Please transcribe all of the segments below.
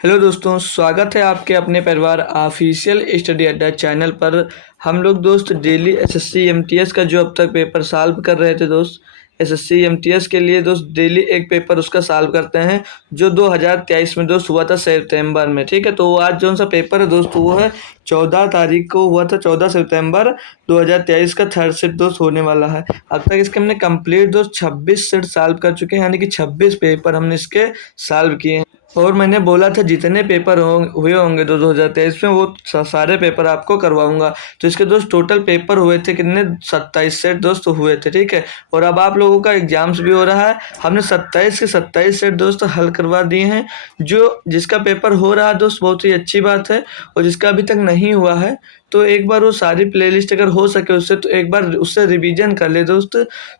Hello दोस्तों, स्वागत है आपके अपने परिवार ऑफिशियल स्टडी अड्डा चैनल पर। हम लोग दोस्त डेली एसएससी एमटीएस का जो अब तक पेपर सॉल्व कर रहे थे दोस्त। एसएससी एमटीएस के लिए दोस्त डेली एक पेपर उसका सॉल्व करते हैं जो 2023 में दोस्त हुआ था सितंबर में। ठीक है, तो आज जो सा पेपर है दोस्त वो है 14 तारीख को हुआ था, 14 सितंबर 2023 का थर्ड सेट दोस्त होने वाला है। अब तक इसके हमने कंप्लीट दोस्त 26 सेट सॉल्व कर चुके हैं, यानी कि 26 पेपर हमने इसके सॉल्व किए हैं। और मैंने बोला था जितने पेपर हुए होंगे 2023 में वो सारे पेपर आपको करवाऊंगा। तो इसके दोस्त टोटल पेपर हुए थे कितने, 27 सेट दोस्त हुए थे। ठीक है, और अब आप लोगों का एग्जाम्स भी हो रहा है। हमने 27 के 27 सेट दोस्त हल करवा दिए हैं। जो जिसका पेपर हो रहा है दोस्त बहुत ही अच्छी बात है, और जिसका अभी तक नहीं हुआ है तो एक बार वो सारी प्लेलिस्ट अगर हो सके उससे तो एक बार उससे रिवीजन कर ले दोस्त।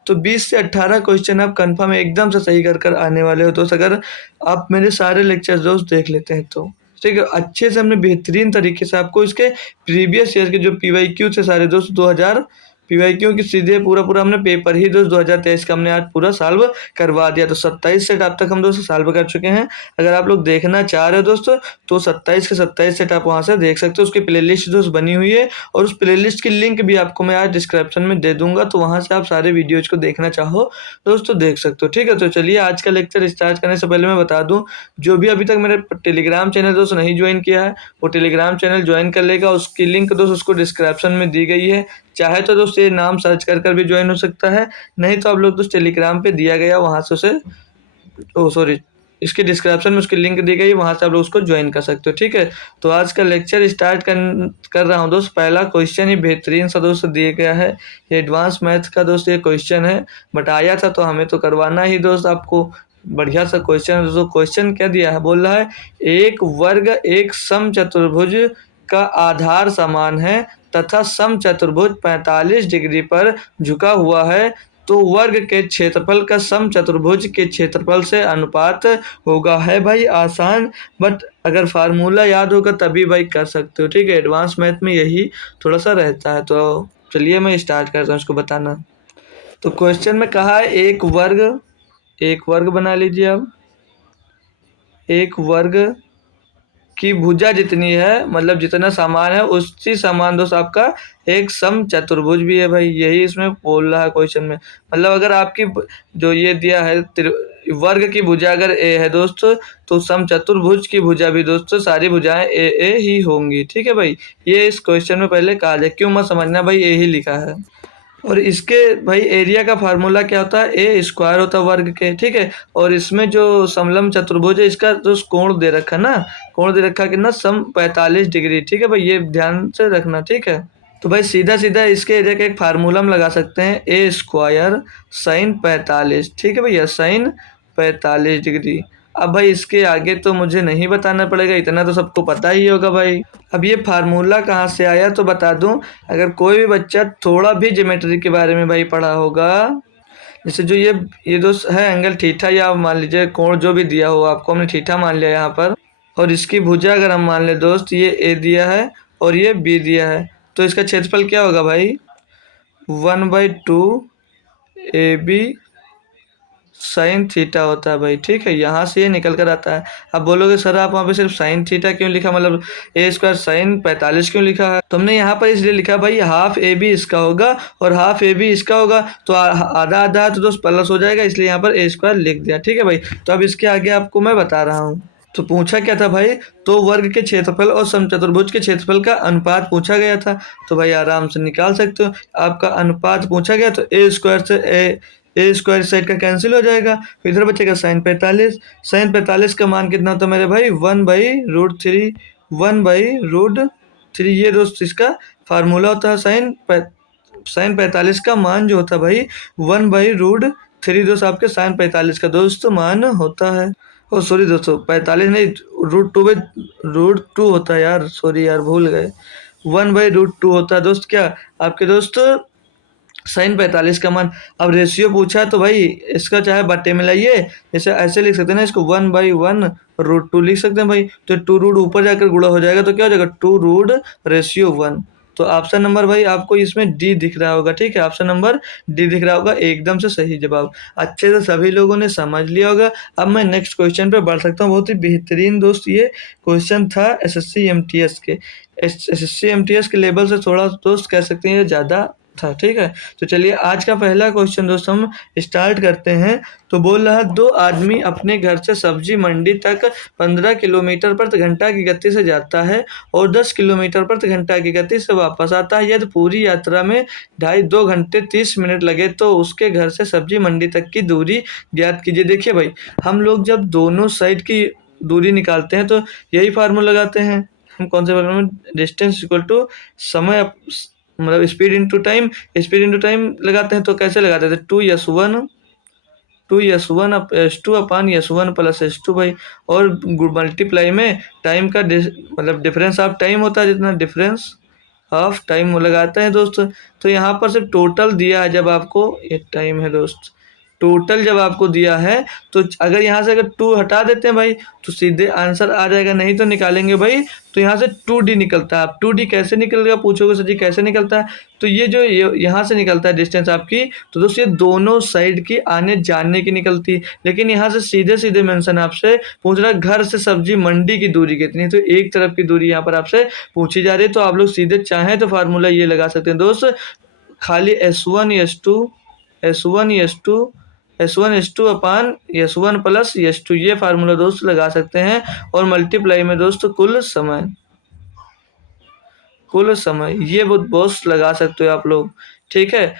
तो 20 से 18 क्वेश्चन आप कंफर्म एकदम से सही कर आने वाले हो दोस्त, अगर आप मेरे सारे लेक्चर्स दोस्त देख लेते हैं तो। ठीक है, अच्छे से हमने बेहतरीन तरीके से आपको इसके प्रीवियस ईयर के जो पीवाईक्यू थे सारे दोस्त 2000 पीवाईक्यू की सीधे पूरा हमने पेपर ही दोस्त 2023 का हमने आज पूरा सॉल्व करवा दिया। तो 27 सेट अब तक हम दोस्त सॉल्व कर चुके हैं। अगर आप लोग देखना चाह रहे हो दोस्तों तो 27 के 27 सेट आप वहां से देख सकते हो। उसकी प्लेलिस्ट दोस्त बनी हुई है, और उस प्लेलिस्ट की लिंक भी आपको मैं आज डिस्क्रिप्शन में दे दूंगा, तो वहां से आप सारे वीडियोज को देखना चाहो दोस्तों देख सकते हो। ठीक है, तो चलिए आज का लेक्चर स्टार्ट करने से पहले मैं बता दूं, जो भी अभी तक मेरे टेलीग्राम चैनल दोस्त नहीं ज्वाइन किया है वो टेलीग्राम चैनल ज्वाइन कर लेगा। उसकी लिंक दोस्त उसको डिस्क्रिप्शन में दी गई है। चाहे तो दोस्त ये नाम सर्च कर भी ज्वाइन हो सकता है, नहीं तो आप लोग दोस्त टेलीग्राम पे दिया गया वहां से उसे सॉरी इसके डिस्क्रिप्शन में उसकी लिंक दी गई है, वहां से आप लोग उसको ज्वाइन कर सकते हो। ठीक है, तो आज का लेक्चर स्टार्ट कर रहा हूँ दोस्त। पहला क्वेश्चन ही बेहतरीन सा दोस्त दिया गया है। ये एडवांस मैथ का दोस्त ये क्वेश्चन है, बट आया था तो हमें तो करवाना ही दोस्त आपको। बढ़िया सा क्वेश्चन है दोस्तों। क्वेश्चन क्या दिया है, बोल रहा है एक वर्ग एक समचतुर्भुज का आधार समान है तथा समचतुर्भुज 45 डिग्री पर झुका हुआ है, तो वर्ग के क्षेत्रफल का समचतुर्भुज के क्षेत्रफल से अनुपात होगा। है भाई आसान, बट अगर फार्मूला याद होगा तभी भाई कर सकते हो। ठीक है, एडवांस मैथ में यही थोड़ा सा रहता है। तो चलिए मैं स्टार्ट करता हूँ इसको बताना। तो क्वेश्चन में कहा है एक वर्ग बना लीजिए। अब एक वर्ग की भुजा जितनी है, मतलब जितना सामान है उसी सामान दोस्त आपका एक समचतुर्भुज भी है भाई। यही इसमें बोल रहा है क्वेश्चन में। मतलब अगर आपकी जो ये दिया है वर्ग की भुजा अगर ए है दोस्त, तो समचतुर्भुज की भुजा भी दोस्तों सारी भुजाएं ए ए ही होंगी। ठीक है भाई, ये इस क्वेश्चन में पहले कहा जाए, क्यों मत समझना भाई, ए ही लिखा है। और इसके भाई एरिया का फार्मूला क्या होता है, ए स्क्वायर होता है वर्ग के। ठीक है, और इसमें जो समलंब चतुर्भुज है इसका जो कोण दे रखा ना, कोण दे रखा कितना, सम 45 डिग्री। ठीक है भाई, ये ध्यान से रखना। ठीक है, तो भाई सीधा सीधा इसके एरिया का एक फार्मूला हम लगा सकते हैं, ए स्क्वायर साइन 45। ठीक है भैया, साइन 45 डिग्री। अब भाई इसके आगे तो मुझे नहीं बताना पड़ेगा, इतना तो सबको पता ही होगा भाई। अब ये फार्मूला कहाँ से आया तो बता दूं, अगर कोई भी बच्चा थोड़ा भी ज्योमेट्री के बारे में भाई पढ़ा होगा, जैसे जो ये दोस्त है एंगल थीटा, या मान लीजिए कोण जो भी दिया हो आपको, हमने थीटा मान लिया यहाँ पर, और इसकी भुजा अगर हम मान ले दोस्त, ये ए दिया है और ये बी दिया है, तो इसका क्षेत्रफल क्या होगा भाई, 1/2 ए बी साइन थीटा होता है भाई। ठीक है, यहाँ से ये निकल कर आता है। अब बोलोगे सर आप वहाँ पे सिर्फ साइन थीटा क्यों लिखा, मतलब ए स्क्वायर साइन 45 क्यों लिखा है। तुमने यहाँ पर इसलिए लिखा भाई हाफ ए बी इसका होगा और हाफ ए बी इसका होगा, तो आधा आधा तो दोस्त प्लस हो जाएगा, इसलिए यहाँ पर ए स्क्वायर लिख दिया। ठीक है भाई, तो अब इसके आगे आपको मैं बता रहा हूँ। तो पूछा क्या था भाई, तो वर्ग के क्षेत्रफल और समचतुर्भुज के क्षेत्रफल का अनुपात पूछा गया था। तो भाई आराम से निकाल सकते हो, आपका अनुपात पूछा गया तो ए स्क्वायर से ए स्क्वायर साइड का कैंसिल हो जाएगा, फिर इधर बचेगा साइन 45। साइन 45 का मान कितना होता है मेरे भाई, 1/√3। 1/√3 ये दोस्त इसका फार्मूला होता है। साइन 45 का मान जो होता है भाई 1/√3 दोस्त आपके साइन 45 का दोस्त मान होता है। ओ सॉरी दोस्तों, 45 नहीं, √2 होता है यार, सॉरी यार भूल गए। 1/√2 होता है दोस्त क्या आपके दोस्त साइन 45 का मान। अब रेशियो पूछा तो भाई इसका चाहे बट्टे में लाइए, जैसे ऐसे लिख सकते हैं ना, इसको 1/1√2 लिख सकते हैं भाई। तो 2 रूट ऊपर जाकर गुणा हो जाएगा तो क्या हो जाएगा, 2 रूट रेशियो 1। तो ऑप्शन नंबर भाई आपको इसमें डी दिख रहा होगा, ठीक है, ऑप्शन नंबर डी दिख रहा होगा, एकदम से सही जवाब। अच्छे से सभी लोगों ने समझ लिया होगा। अब मैं नेक्स्ट क्वेश्चन पे बढ़ सकता हूँ। बहुत ही बेहतरीन दोस्त ये क्वेश्चन था एसएससी एमटीएस के। एसएससी एमटीएस के लेवल से थोड़ा दोस्त कह सकते हैं ये ज़्यादा था, ठीक है। तो चलिए आज का पहला क्वेश्चन दोस्त हम स्टार्ट करते हैं। तो बोल रहा है, दो आदमी अपने घर से सब्जी मंडी तक 15 किलोमीटर प्रति घंटा की गति से जाता है और 10 किलोमीटर प्रति घंटा की गति से वापस आता है। यदि पूरी यात्रा में 2.5 घंटे 30 मिनट लगे तो उसके घर से सब्जी मंडी तक की दूरी ज्ञात कीजिए। देखिए भाई, हम लोग जब दोनों साइड की दूरी निकालते हैं तो यही फार्मूला लगाते हैं। हम कौन से फार्मूला में, डिस्टेंस इक्वल टू समय मतलब स्पीड इंटू टाइम लगाते हैं। तो कैसे लगाते थे, 2s1 s2 अपान s1 प्लस s2 भाई, और मल्टीप्लाई में टाइम का मतलब डिफरेंस ऑफ टाइम होता है, जितना डिफरेंस ऑफ टाइम लगाते हैं दोस्त। तो यहाँ पर सिर्फ टोटल दिया है, जब आपको ये टाइम है दोस्त, टोटल जब आपको दिया है तो अगर यहाँ से अगर 2 हटा देते हैं भाई तो सीधे आंसर आ जाएगा, नहीं तो निकालेंगे भाई तो यहाँ से 2d निकलता है। आप 2d कैसे निकलेगा पूछोगे सर जी कैसे निकलता है, तो ये जो यहाँ से निकलता है डिस्टेंस आपकी, तो दोस्त ये दोनों साइड की आने जाने की निकलती है। लेकिन यहाँ से सीधे सीधे मेंशन आपसे पूछ रहा है घर से सब्जी मंडी की दूरी कितनी, तो एक तरफ की दूरी यहाँ पर आपसे पूछी जा रही है। तो आप लोग सीधे चाहें तो फार्मूला ये लगा सकते हैं दोस्त, खाली S1 अपान S1 प्लस S2 ये फार्मूला दोस्त लगा सकते हैं, और मल्टीप्लाई में दोस्त कुल समय ये बहुत लगा सकते हो आप लोग, ठीक है।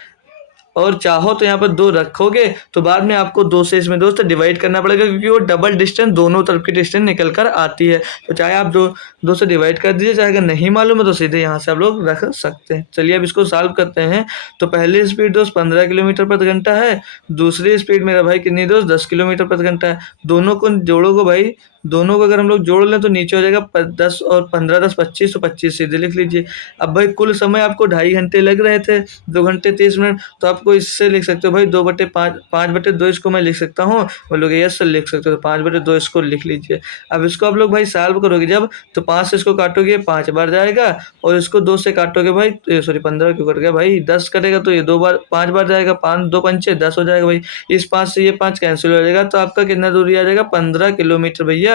और चाहो तो यहाँ पर 2 रखोगे तो बाद में आपको 2 से इसमें दोस्त डिवाइड करना पड़ेगा, क्योंकि वो डबल डिस्टेंस दोनों तरफ की डिस्टेंस निकल कर आती है। तो चाहे आप 2 से डिवाइड कर दीजिए, चाहे अगर नहीं मालूम है तो सीधे यहाँ से आप लोग रख सकते हैं। चलिए अब इसको सॉल्व करते हैं। तो पहली स्पीड दोस्त 15 किलोमीटर प्रति घंटा है, दूसरी स्पीड मेरा भाई कितनी दोस्त 10 किलोमीटर प्रति घंटा है। दोनों को जोड़ोगे भाई, दोनों को अगर हम लोग जोड़ लें तो नीचे हो जाएगा 10 और 15 10 25, तो 25 सीधे लिख लीजिए। अब भाई कुल समय आपको 2.5 घंटे लग रहे थे, 2 घंटे 30 मिनट, तो आपको इससे लिख सकते हो भाई 2/5, 5/2 इसको मैं लिख सकता हूँ, वो लोग यस से लिख सकते हो, तो 5/2 इसको लिख लीजिए। अब इसको आप लोग भाई सॉल्व करोगे जब, तो 5 से इसको काटोगे 5 बार जाएगा, और इसको 2 से काटोगे भाई, सॉरी 15 क्यों कट गया भाई, 10 कटेगा तो ये 5 बार जाएगा, 5 2 पंचे 10 हो जाएगा भाई। इस 5 से ये 5 कैंसिल हो जाएगा, तो आपका कितना दूरी आ जाएगा 15 किलोमीटर भैया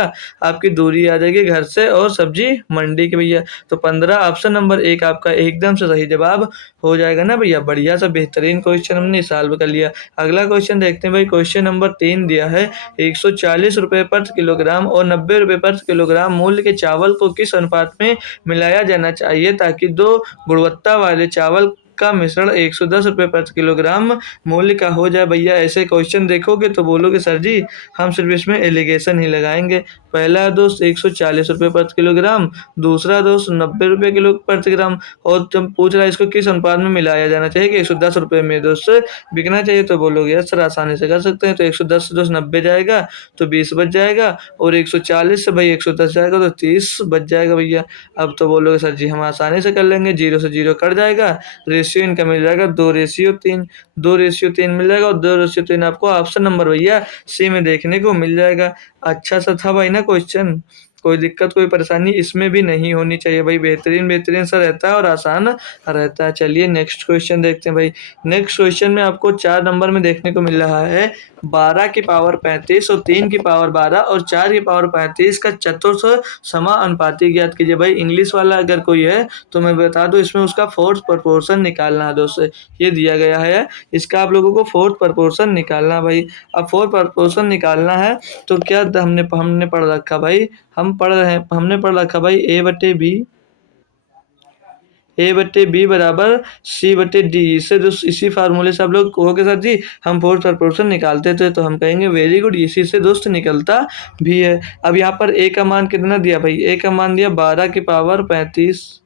आपकी दूरी आ जाएगी घर से और सब्जी मंडी की भैया। तो 15 ऑप्शन नंबर 1 आपका एकदम से सही जवाब हो जाएगा ना भैया। बढ़िया सा बेहतरीन क्वेश्चन हमने सॉल्व कर लिया। अगला क्वेश्चन देखते हैं भाई। क्वेश्चन नंबर 3 दिया है, 140 रुपये प्रति किलोग्राम और 90 रुपये प्रति किलोग्राम मूल्य के चावल को किस अनुपात में मिलाया जाना चाहिए ताकि 2 गुणवत्ता वाले चावल का मिश्रण 110 रुपये प्रति किलोग्राम मूल्य का हो जाए। भैया ऐसे क्वेश्चन देखोगे तो बोलोगे सर जी हम सिर्फ इसमें एलिगेशन ही लगाएंगे। पहला दोस्त 140 रुपये प्रति किलोग्राम, दूसरा दोस्त 90 रुपये किलो प्रति ग्राम, और जब पूछ रहा है इसको किस अनुपात में मिलाया जाना चाहिए कि 110 रुपये में दोस्त बिकना चाहिए, तो बोलोगे यस सर आसानी से कर सकते हैं। तो 110 से दोस्त 90 जाएगा तो 20 बच जाएगा, और 140 से भाई 110 जाएगा तो 30 बच जाएगा भैया। अब तो बोलोगे सर जी हम आसानी से कर लेंगे, 0 से 0 कट जाएगा, रेशियो इनका मिल जाएगा 2:3, 2:3 मिल जाएगा, और 2:3 आपको ऑप्शन नंबर भैया सी में देखने को मिल जाएगा। अच्छा सा था भाई ना क्वेश्चन, कोई दिक्कत कोई परेशानी इसमें भी नहीं होनी चाहिए भाई, बेहतरीन सा रहता है और आसान रहता है। चलिए नेक्स्ट क्वेश्चन देखते हैं भाई। नेक्स्ट क्वेश्चन में आपको 4 नंबर में देखने को मिल रहा है, 12 की पावर 35 और 3 की पावर 12 और 4 की पावर 35 का चतुर्थ समानुपाती ज्ञात कीजिए। भाई इंग्लिश वाला अगर कोई है तो मैं बता दूं इसमें उसका फोर्थ प्रोपोर्शन निकालना है दोस्तों, ये दिया गया है, इसका आप लोगों को फोर्थ प्रोपोर्शन निकालना भाई। अब फोर्थ प्रोपोर्शन निकालना है तो क्या हमने पढ़ रखा भाई, हमने पढ़ रखा भाई A/B बराबर C/D। इससे दोस्त इसी फार्मूले से आप लोग कहोगे सर जी हम फोर्थ प्रोपोर्शन निकालते थे, तो हम कहेंगे वेरी गुड, इसी से दोस्त निकलता भी है। अब यहाँ पर A का मान कितना दिया भाई, A का मान दिया 12 की पावर 35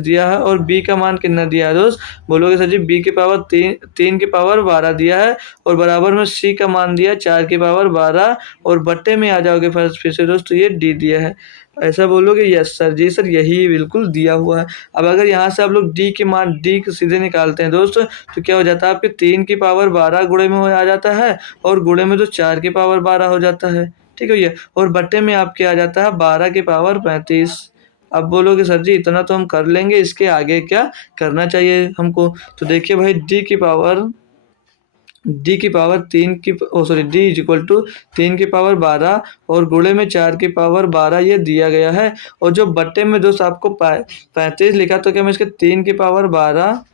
दिया है, और B का मान कितना दिया है दोस्त, बोलोगे सर जी B की पावर 3 की पावर 12 दिया है, और बराबर में C का मान दिया 4 की पावर 12, और बट्टे में आ जाओगे फिर से दोस्त ये D दिया है। ऐसा बोलोगे यस सर जी सर यही बिल्कुल दिया हुआ है। अब अगर यहाँ से आप लोग D को सीधे निकालते हैं दोस्त, तो क्या हो जाता है आपके 3 की पावर 12 गुणे में आ जाता है, और गुणे में तो 4 की पावर 12 हो जाता है, ठीक है भैया, और बट्टे में आपके आ जाता है 12 की पावर 35। अब बोलोगे सर जी इतना तो हम कर लेंगे, इसके आगे क्या करना चाहिए हमको? तो देखिए भाई डी की power D is equal to 3 की पावर 12 और गुणे में 4 की पावर 12 ये दिया गया है। और जो बट्टे में दोस्त आपको 35 लिखा, तो क्या मैं इसके 3 की पावर 12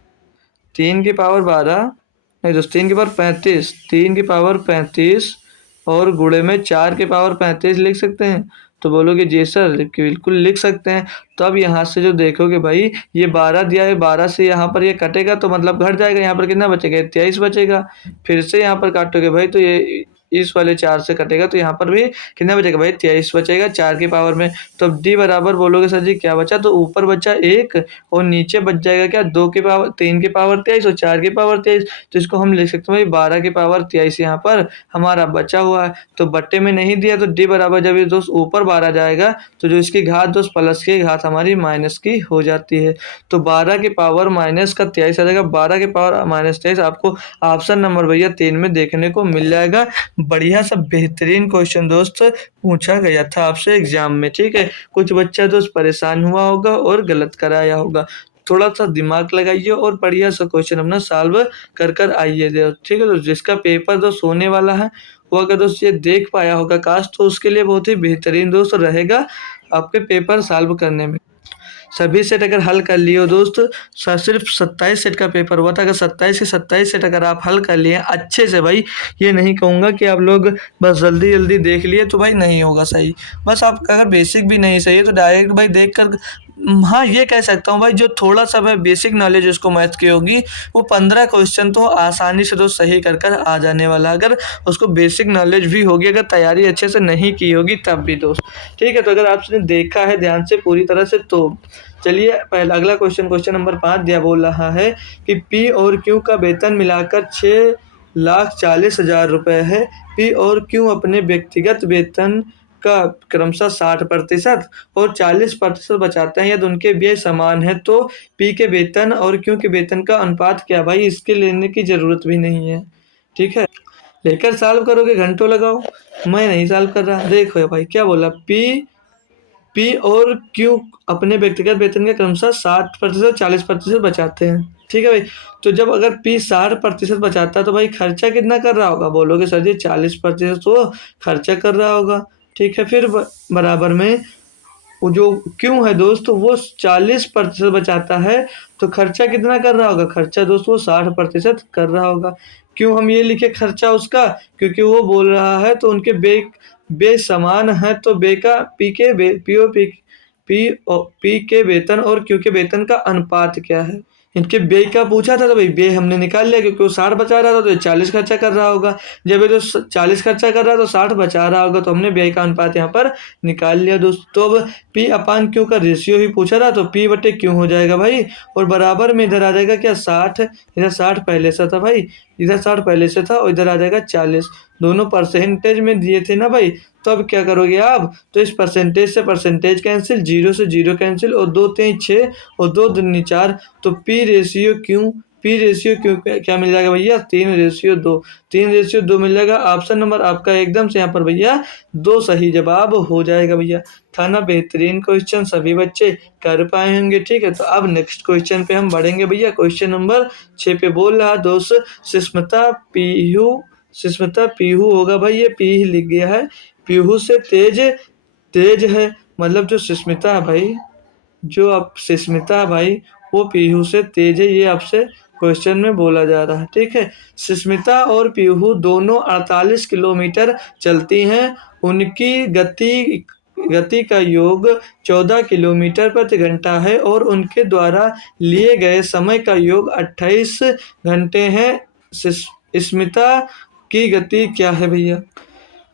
नहीं दोस्त 3 की पावर 35 और गुणे में 4 की पावर 35 लिख सकते हैं। तो बोलोगे जी सर कि बिल्कुल लिख सकते हैं। तो अब यहाँ से जो देखोगे भाई ये 12 दिया है, 12 से यहाँ पर ये कटेगा तो मतलब घट जाएगा, यहाँ पर कितना बचेगा 23 बचेगा। फिर से यहाँ पर काटोगे भाई तो ये इस वाले 4 से कटेगा तो यहाँ पर भी कितना बचेगा भाई 23 बचेगा 4 की पावर में। तो अब डी बराबर बोलोगे सर जी क्या बचा, तो ऊपर बचा 1 और नीचे बच जाएगा क्या 3 की पावर 23 और 4 की पावर 23। तो इसको हम लिख सकते हैं भाई 12 की पावर 23 यहाँ पर हमारा बचा हुआ है। तो बट्टे में नहीं दिया तो डी बराबर जब ये दोस्त ऊपर 12 जाएगा तो जो इसकी घात दोस्त प्लस की घात हमारी माइनस की हो जाती है। तो 12 की पावर- 23 आ जाएगा। 12 की पावर- 23 आपको ऑप्शन नंबर भैया 3 में देखने को मिल जाएगा। बढ़िया सा बेहतरीन क्वेश्चन दोस्त पूछा गया था आपसे एग्जाम में, ठीक है। कुछ बच्चा दोस्त परेशान हुआ होगा और गलत कराया होगा, थोड़ा सा दिमाग लगाइए और बढ़िया सा क्वेश्चन अपना सॉल्व कर आइए, ठीक है। तो जिसका पेपर दोस्त होने वाला है वो अगर दोस्त ये देख पाया होगा काश, तो उसके लिए बहुत ही बेहतरीन दोस्त रहेगा आपके पेपर सॉल्व करने में। सभी सेट अगर हल कर लिए हो दोस्त, सिर्फ 27 सेट का पेपर हुआ था, अगर 27 के 27 सेट अगर आप हल कर लिए अच्छे से भाई, ये नहीं कहूँगा कि आप लोग बस जल्दी जल्दी देख लिए तो भाई नहीं होगा सही। बस आप अगर बेसिक भी नहीं सही है तो डायरेक्ट भाई देख कर, हाँ ये कह सकता हूँ भाई जो थोड़ा सा भाई बेसिक नॉलेज उसको मैथ की होगी वो 15 क्वेश्चन तो आसानी से दोस्त सही कर आ जाने वाला, अगर उसको बेसिक नॉलेज भी होगी, अगर तैयारी अच्छे से नहीं की होगी तब भी दोस्त, ठीक है। तो अगर आपने देखा है ध्यान से पूरी तरह से तो चलिए पहला अगला क्वेश्चन नंबर 5 दिया बोल रहा है कि पी और क्यू का वेतन मिलाकर 6,40,000 रुपये है। पी और क्यू अपने व्यक्तिगत वेतन का क्रमशः 60% और 40% बचाते हैं यदि उनके व्यय समान है, तो पी के वेतन और क्यू के वेतन का अनुपात क्या? भाई इसके लेने की जरूरत भी नहीं है, ठीक है। लेकर सॉल्व करोगे घंटों लगाओ, मैं नहीं सॉल्व कर रहा। देखो भाई क्या बोला, पी और क्यू अपने व्यक्तिगत वेतन का क्रमशः 60% 40% बचाते हैं, ठीक है भाई। तो जब अगर पी 60% बचाता है तो भाई खर्चा कितना कर रहा होगा? बोलोगे सर जी 40% तो खर्चा कर रहा होगा, ठीक है। फिर बराबर में वो जो क्यों है दोस्त वो 40% बचाता है तो खर्चा कितना कर रहा होगा? खर्चा दोस्त वो 60% कर रहा होगा। क्यों हम ये लिखे खर्चा उसका? क्योंकि वो बोल रहा है तो उनके बे समान है, तो बे का पी के वेतन और क्यू के वेतन का अनुपात क्या है? इनके व्यय का पूछा था तो भाई व्यय हमने निकाल लिया, क्योंकि वो 60 बचा रहा था तो 40 खर्चा कर रहा होगा। जब ये तो 40 खर्चा कर रहा है तो 60 बचा रहा होगा, तो हमने व्यय का अनुपात यहाँ पर निकाल लिया दोस्तों। तो अब पी अपान क्यू का रेशियो ही पूछा था तो पी बटे क्यू हो जाएगा भाई, और बराबर में इधर आ जाएगा क्या 60, इधर 60 पहले से था भाई, इधर 60 पहले से था और इधर आ जाएगा 40, दोनों परसेंटेज में दिए थे ना भाई। तो अब क्या करोगे आप, तो इस परसेंटेज से परसेंटेज कैंसिल, 0 से 0 कैंसिल और 2 3 6 और 2 दूनी 4, तो पी रेशियो क्यू क्या मिल जाएगा भैया 3:2, 3:2 मिल जाएगा। ऑप्शन नंबर आपका एकदम से यहाँ पर भैया 2 सही जवाब हो जाएगा भैया। था ना बेहतरीन क्वेश्चन, सभी बच्चे कर पाए होंगे, ठीक है। तो अब नेक्स्ट क्वेश्चन पे हम बढ़ेंगे भैया। क्वेश्चन नंबर 6 पे बोल रहा दोस्त सुष्मिता पीहू होगा भाई, ये पी ही लिख गया है। पीहू से तेज है, मतलब जो सुष्मिता है भाई, वो पीहू से तेज है, ये आपसे क्वेश्चन में बोला जा रहा है, ठीक है। सुष्मिता और पीहू दोनों 48 किलोमीटर चलती हैं, उनकी गति का योग 14 किलोमीटर प्रति घंटा है और उनके द्वारा लिए गए समय का योग 28 घंटे है। स्मिता की गति क्या है भैया?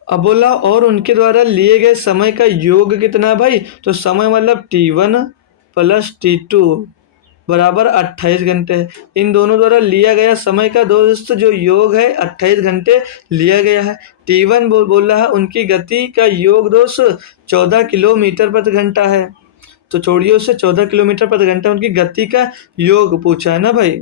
अब बोला और उनके द्वारा लिए गए समय का योग कितना भाई, तो समय मतलब T1 प्लस T2 बराबर 28 घंटे है। इन दोनों द्वारा लिया गया समय का दोस्त जो योग है 28 घंटे लिया गया है। T1 बोल रहा है उनकी गति का योग दोस्त 14 किलोमीटर प्रति घंटा है, तो छोड़िए उससे 14 किलोमीटर प्रति घंटा उनकी गति का योग पूछा है ना भाई।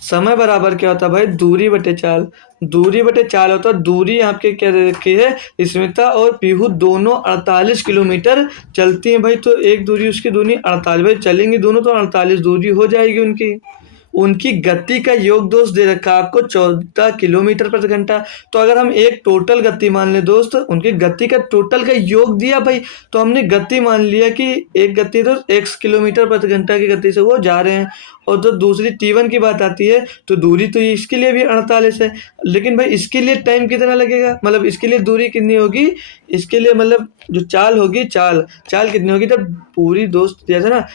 समय बराबर क्या होता है भाई, दूरी बटे चाल। दूरी बटे चाल होता है, दूरी आपके क्या दे रखी है, स्मिता और पीहू दोनों 48 किलोमीटर चलती हैं भाई, तो एक दूरी उसकी दूरी 48, भाई चलेंगी दोनों तो 48 दूरी हो जाएगी उनकी। उनकी गति का योग दोस्त दे रखा है आपको 14 किलोमीटर प्रति घंटा। तो अगर हम एक टोटल गति मान ले दोस्त, उनकी गति का टोटल का योग दिया भाई, तो हमने गति मान लिया कि एक गति तो x किलोमीटर प्रति घंटा की गति से वो जा रहे हैं। और जो दूसरी T1 की बात आती है, तो दूरी तो इसके लिए भी 48 है, लेकिन भाई इसके लिए टाइम कितना लगेगा, मतलब इसके लिए दूरी कितनी होगी, इसके लिए मतलब जो चाल होगी, चाल चाल कितनी होगी, जब पूरी दोस्त जैसे ना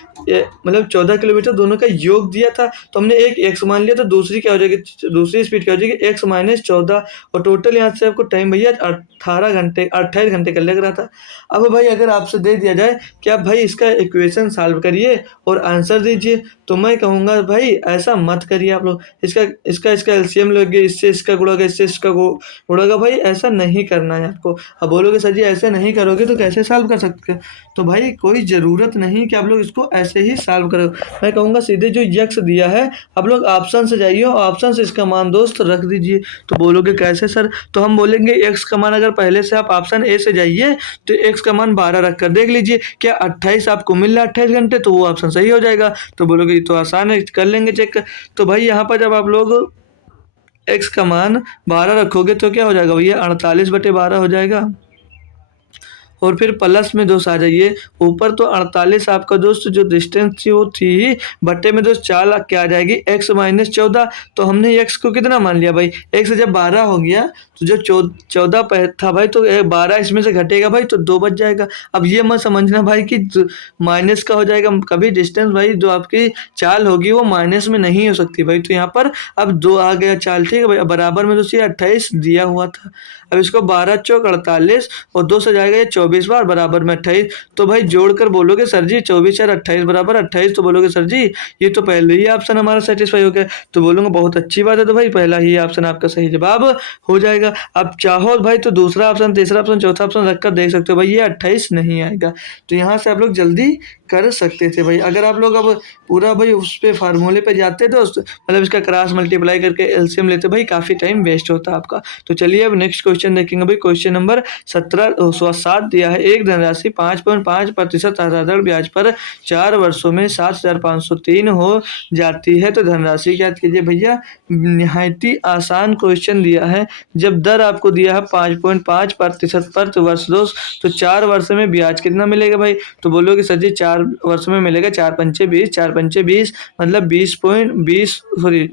मतलब 14 किलोमीटर दोनों का योग दिया था, तो हमने एक x मान लिया, तो दूसरी क्या हो जाएगी, दूसरी स्पीड क्या हो जाएगी x माइनस 14, और टोटल यहाँ से आपको टाइम भैया 18 घंटे 28 घंटे का लग रहा था। अब भाई अगर आपसे दे दिया जाए कि आप भाई इसका इक्वेशन सॉल्व करिए और आंसर दीजिए, तो मैं कहूँगा भाई ऐसा मत करिए आप लोग, इसका इसका इसका एलसीएम लोगे, इससे इसका गुणोगे, इससे इसका गुणोगा, भाई ऐसा नहीं करना है आपको। अब बोलोगे सर जी ऐसे नहीं करोगे तो कैसे सॉल्व कर सकते, तो भाई कोई ज़रूरत नहीं कि आप लोग इसको ऐसे ही सॉल्व करो। मैं कहूँगा सीधे जो यक्स दिया है, आप लोग ऑप्शन से जाइए और ऑप्शन से इसका मान दोस्त रख दीजिए। तो बोलोगे कैसे सर, तो हम बोलेंगे एक्स का मान, अगर पहले से आप ऑप्शन ए से जाइए तो एक्स का मान 12 रख कर देख लीजिए, क्या 28 आपको मिल रहा है 28 घंटे, तो वो ऑप्शन सही हो जाएगा। तो बोलोगे ये तो आसान है, कर लेंगे चेक। तो भाई यहाँ पर जब आप लोग एक्स का मान 12 रखोगे तो क्या हो जाएगा भैया, 48/12 हो जाएगा। और फिर प्लस में दोस्त आ जाइए, ऊपर तो 48 आपका दोस्त जो डिस्टेंस थी वो थी, बट्टे में दोस्त चाल क्या आ जाएगी, x माइनस 14। तो हमने x को कितना मान लिया भाई, x जब 12 हो गया तो जो 14 था भाई, तो 12 इसमें से घटेगा भाई, तो 2 बच जाएगा। अब ये मत समझना भाई कि माइनस का हो जाएगा, कभी डिस्टेंस भाई जो आपकी चाल होगी वो माइनस में नहीं हो सकती भाई। तो यहाँ पर अब 2 आ गया चाल, ठीक है भाई, बराबर में दोस्त ये 28 दिया हुआ था। अब इसको 12 चौक 48 और 2 से जाएगा ये 24 बार, बराबर में 28। तो भाई जोड़कर बोलोगे सर जी 24 और 28 बराबर 28, तो बोलोगे सर जी ये तो पहले ही ऑप्शन हमारा सेटिस्फाई हो गया। तो बोलूँगा बहुत अच्छी बात है, तो भाई पहला ही ऑप्शन आपका सही जवाब हो जाएगा। अब चाहो भाई तो दूसरा ऑप्शन, तीसरा ऑप्शन, चौथा ऑप्शन रखकर देख सकते हो भाई, ये 28 नहीं आएगा। तो यहाँ से आप लोग जल्दी कर सकते थे भाई। अगर आप लोग अब पूरा भाई उस पे फार्मूले पे जाते दोस्त, मतलब इसका क्रॉस मल्टीप्लाई करके एलसीएम लेते भाई, काफ़ी टाइम वेस्ट होता आपका। तो चलिए अब नेक्स्ट क्वेश्चन देखेंगे भाई। क्वेश्चन नंबर 7 दिया है, एक धनराशि 5.5% साधारण ब्याज पर 4 वर्षों में 7,503 हो जाती है, तो धनराशि ज्ञात कीजिए। भैया निहायत ही आसान क्वेश्चन दिया है, जब दर आपको दिया है 5.5% पर वर्ष दोस्त, तो 4 वर्ष में ब्याज कितना मिलेगा भाई, तो बोलोगे सर जी 4 वर्ष में मिलेगा 4 पंचे 20, 4 पंचे 20 मतलब 20.20 सॉरी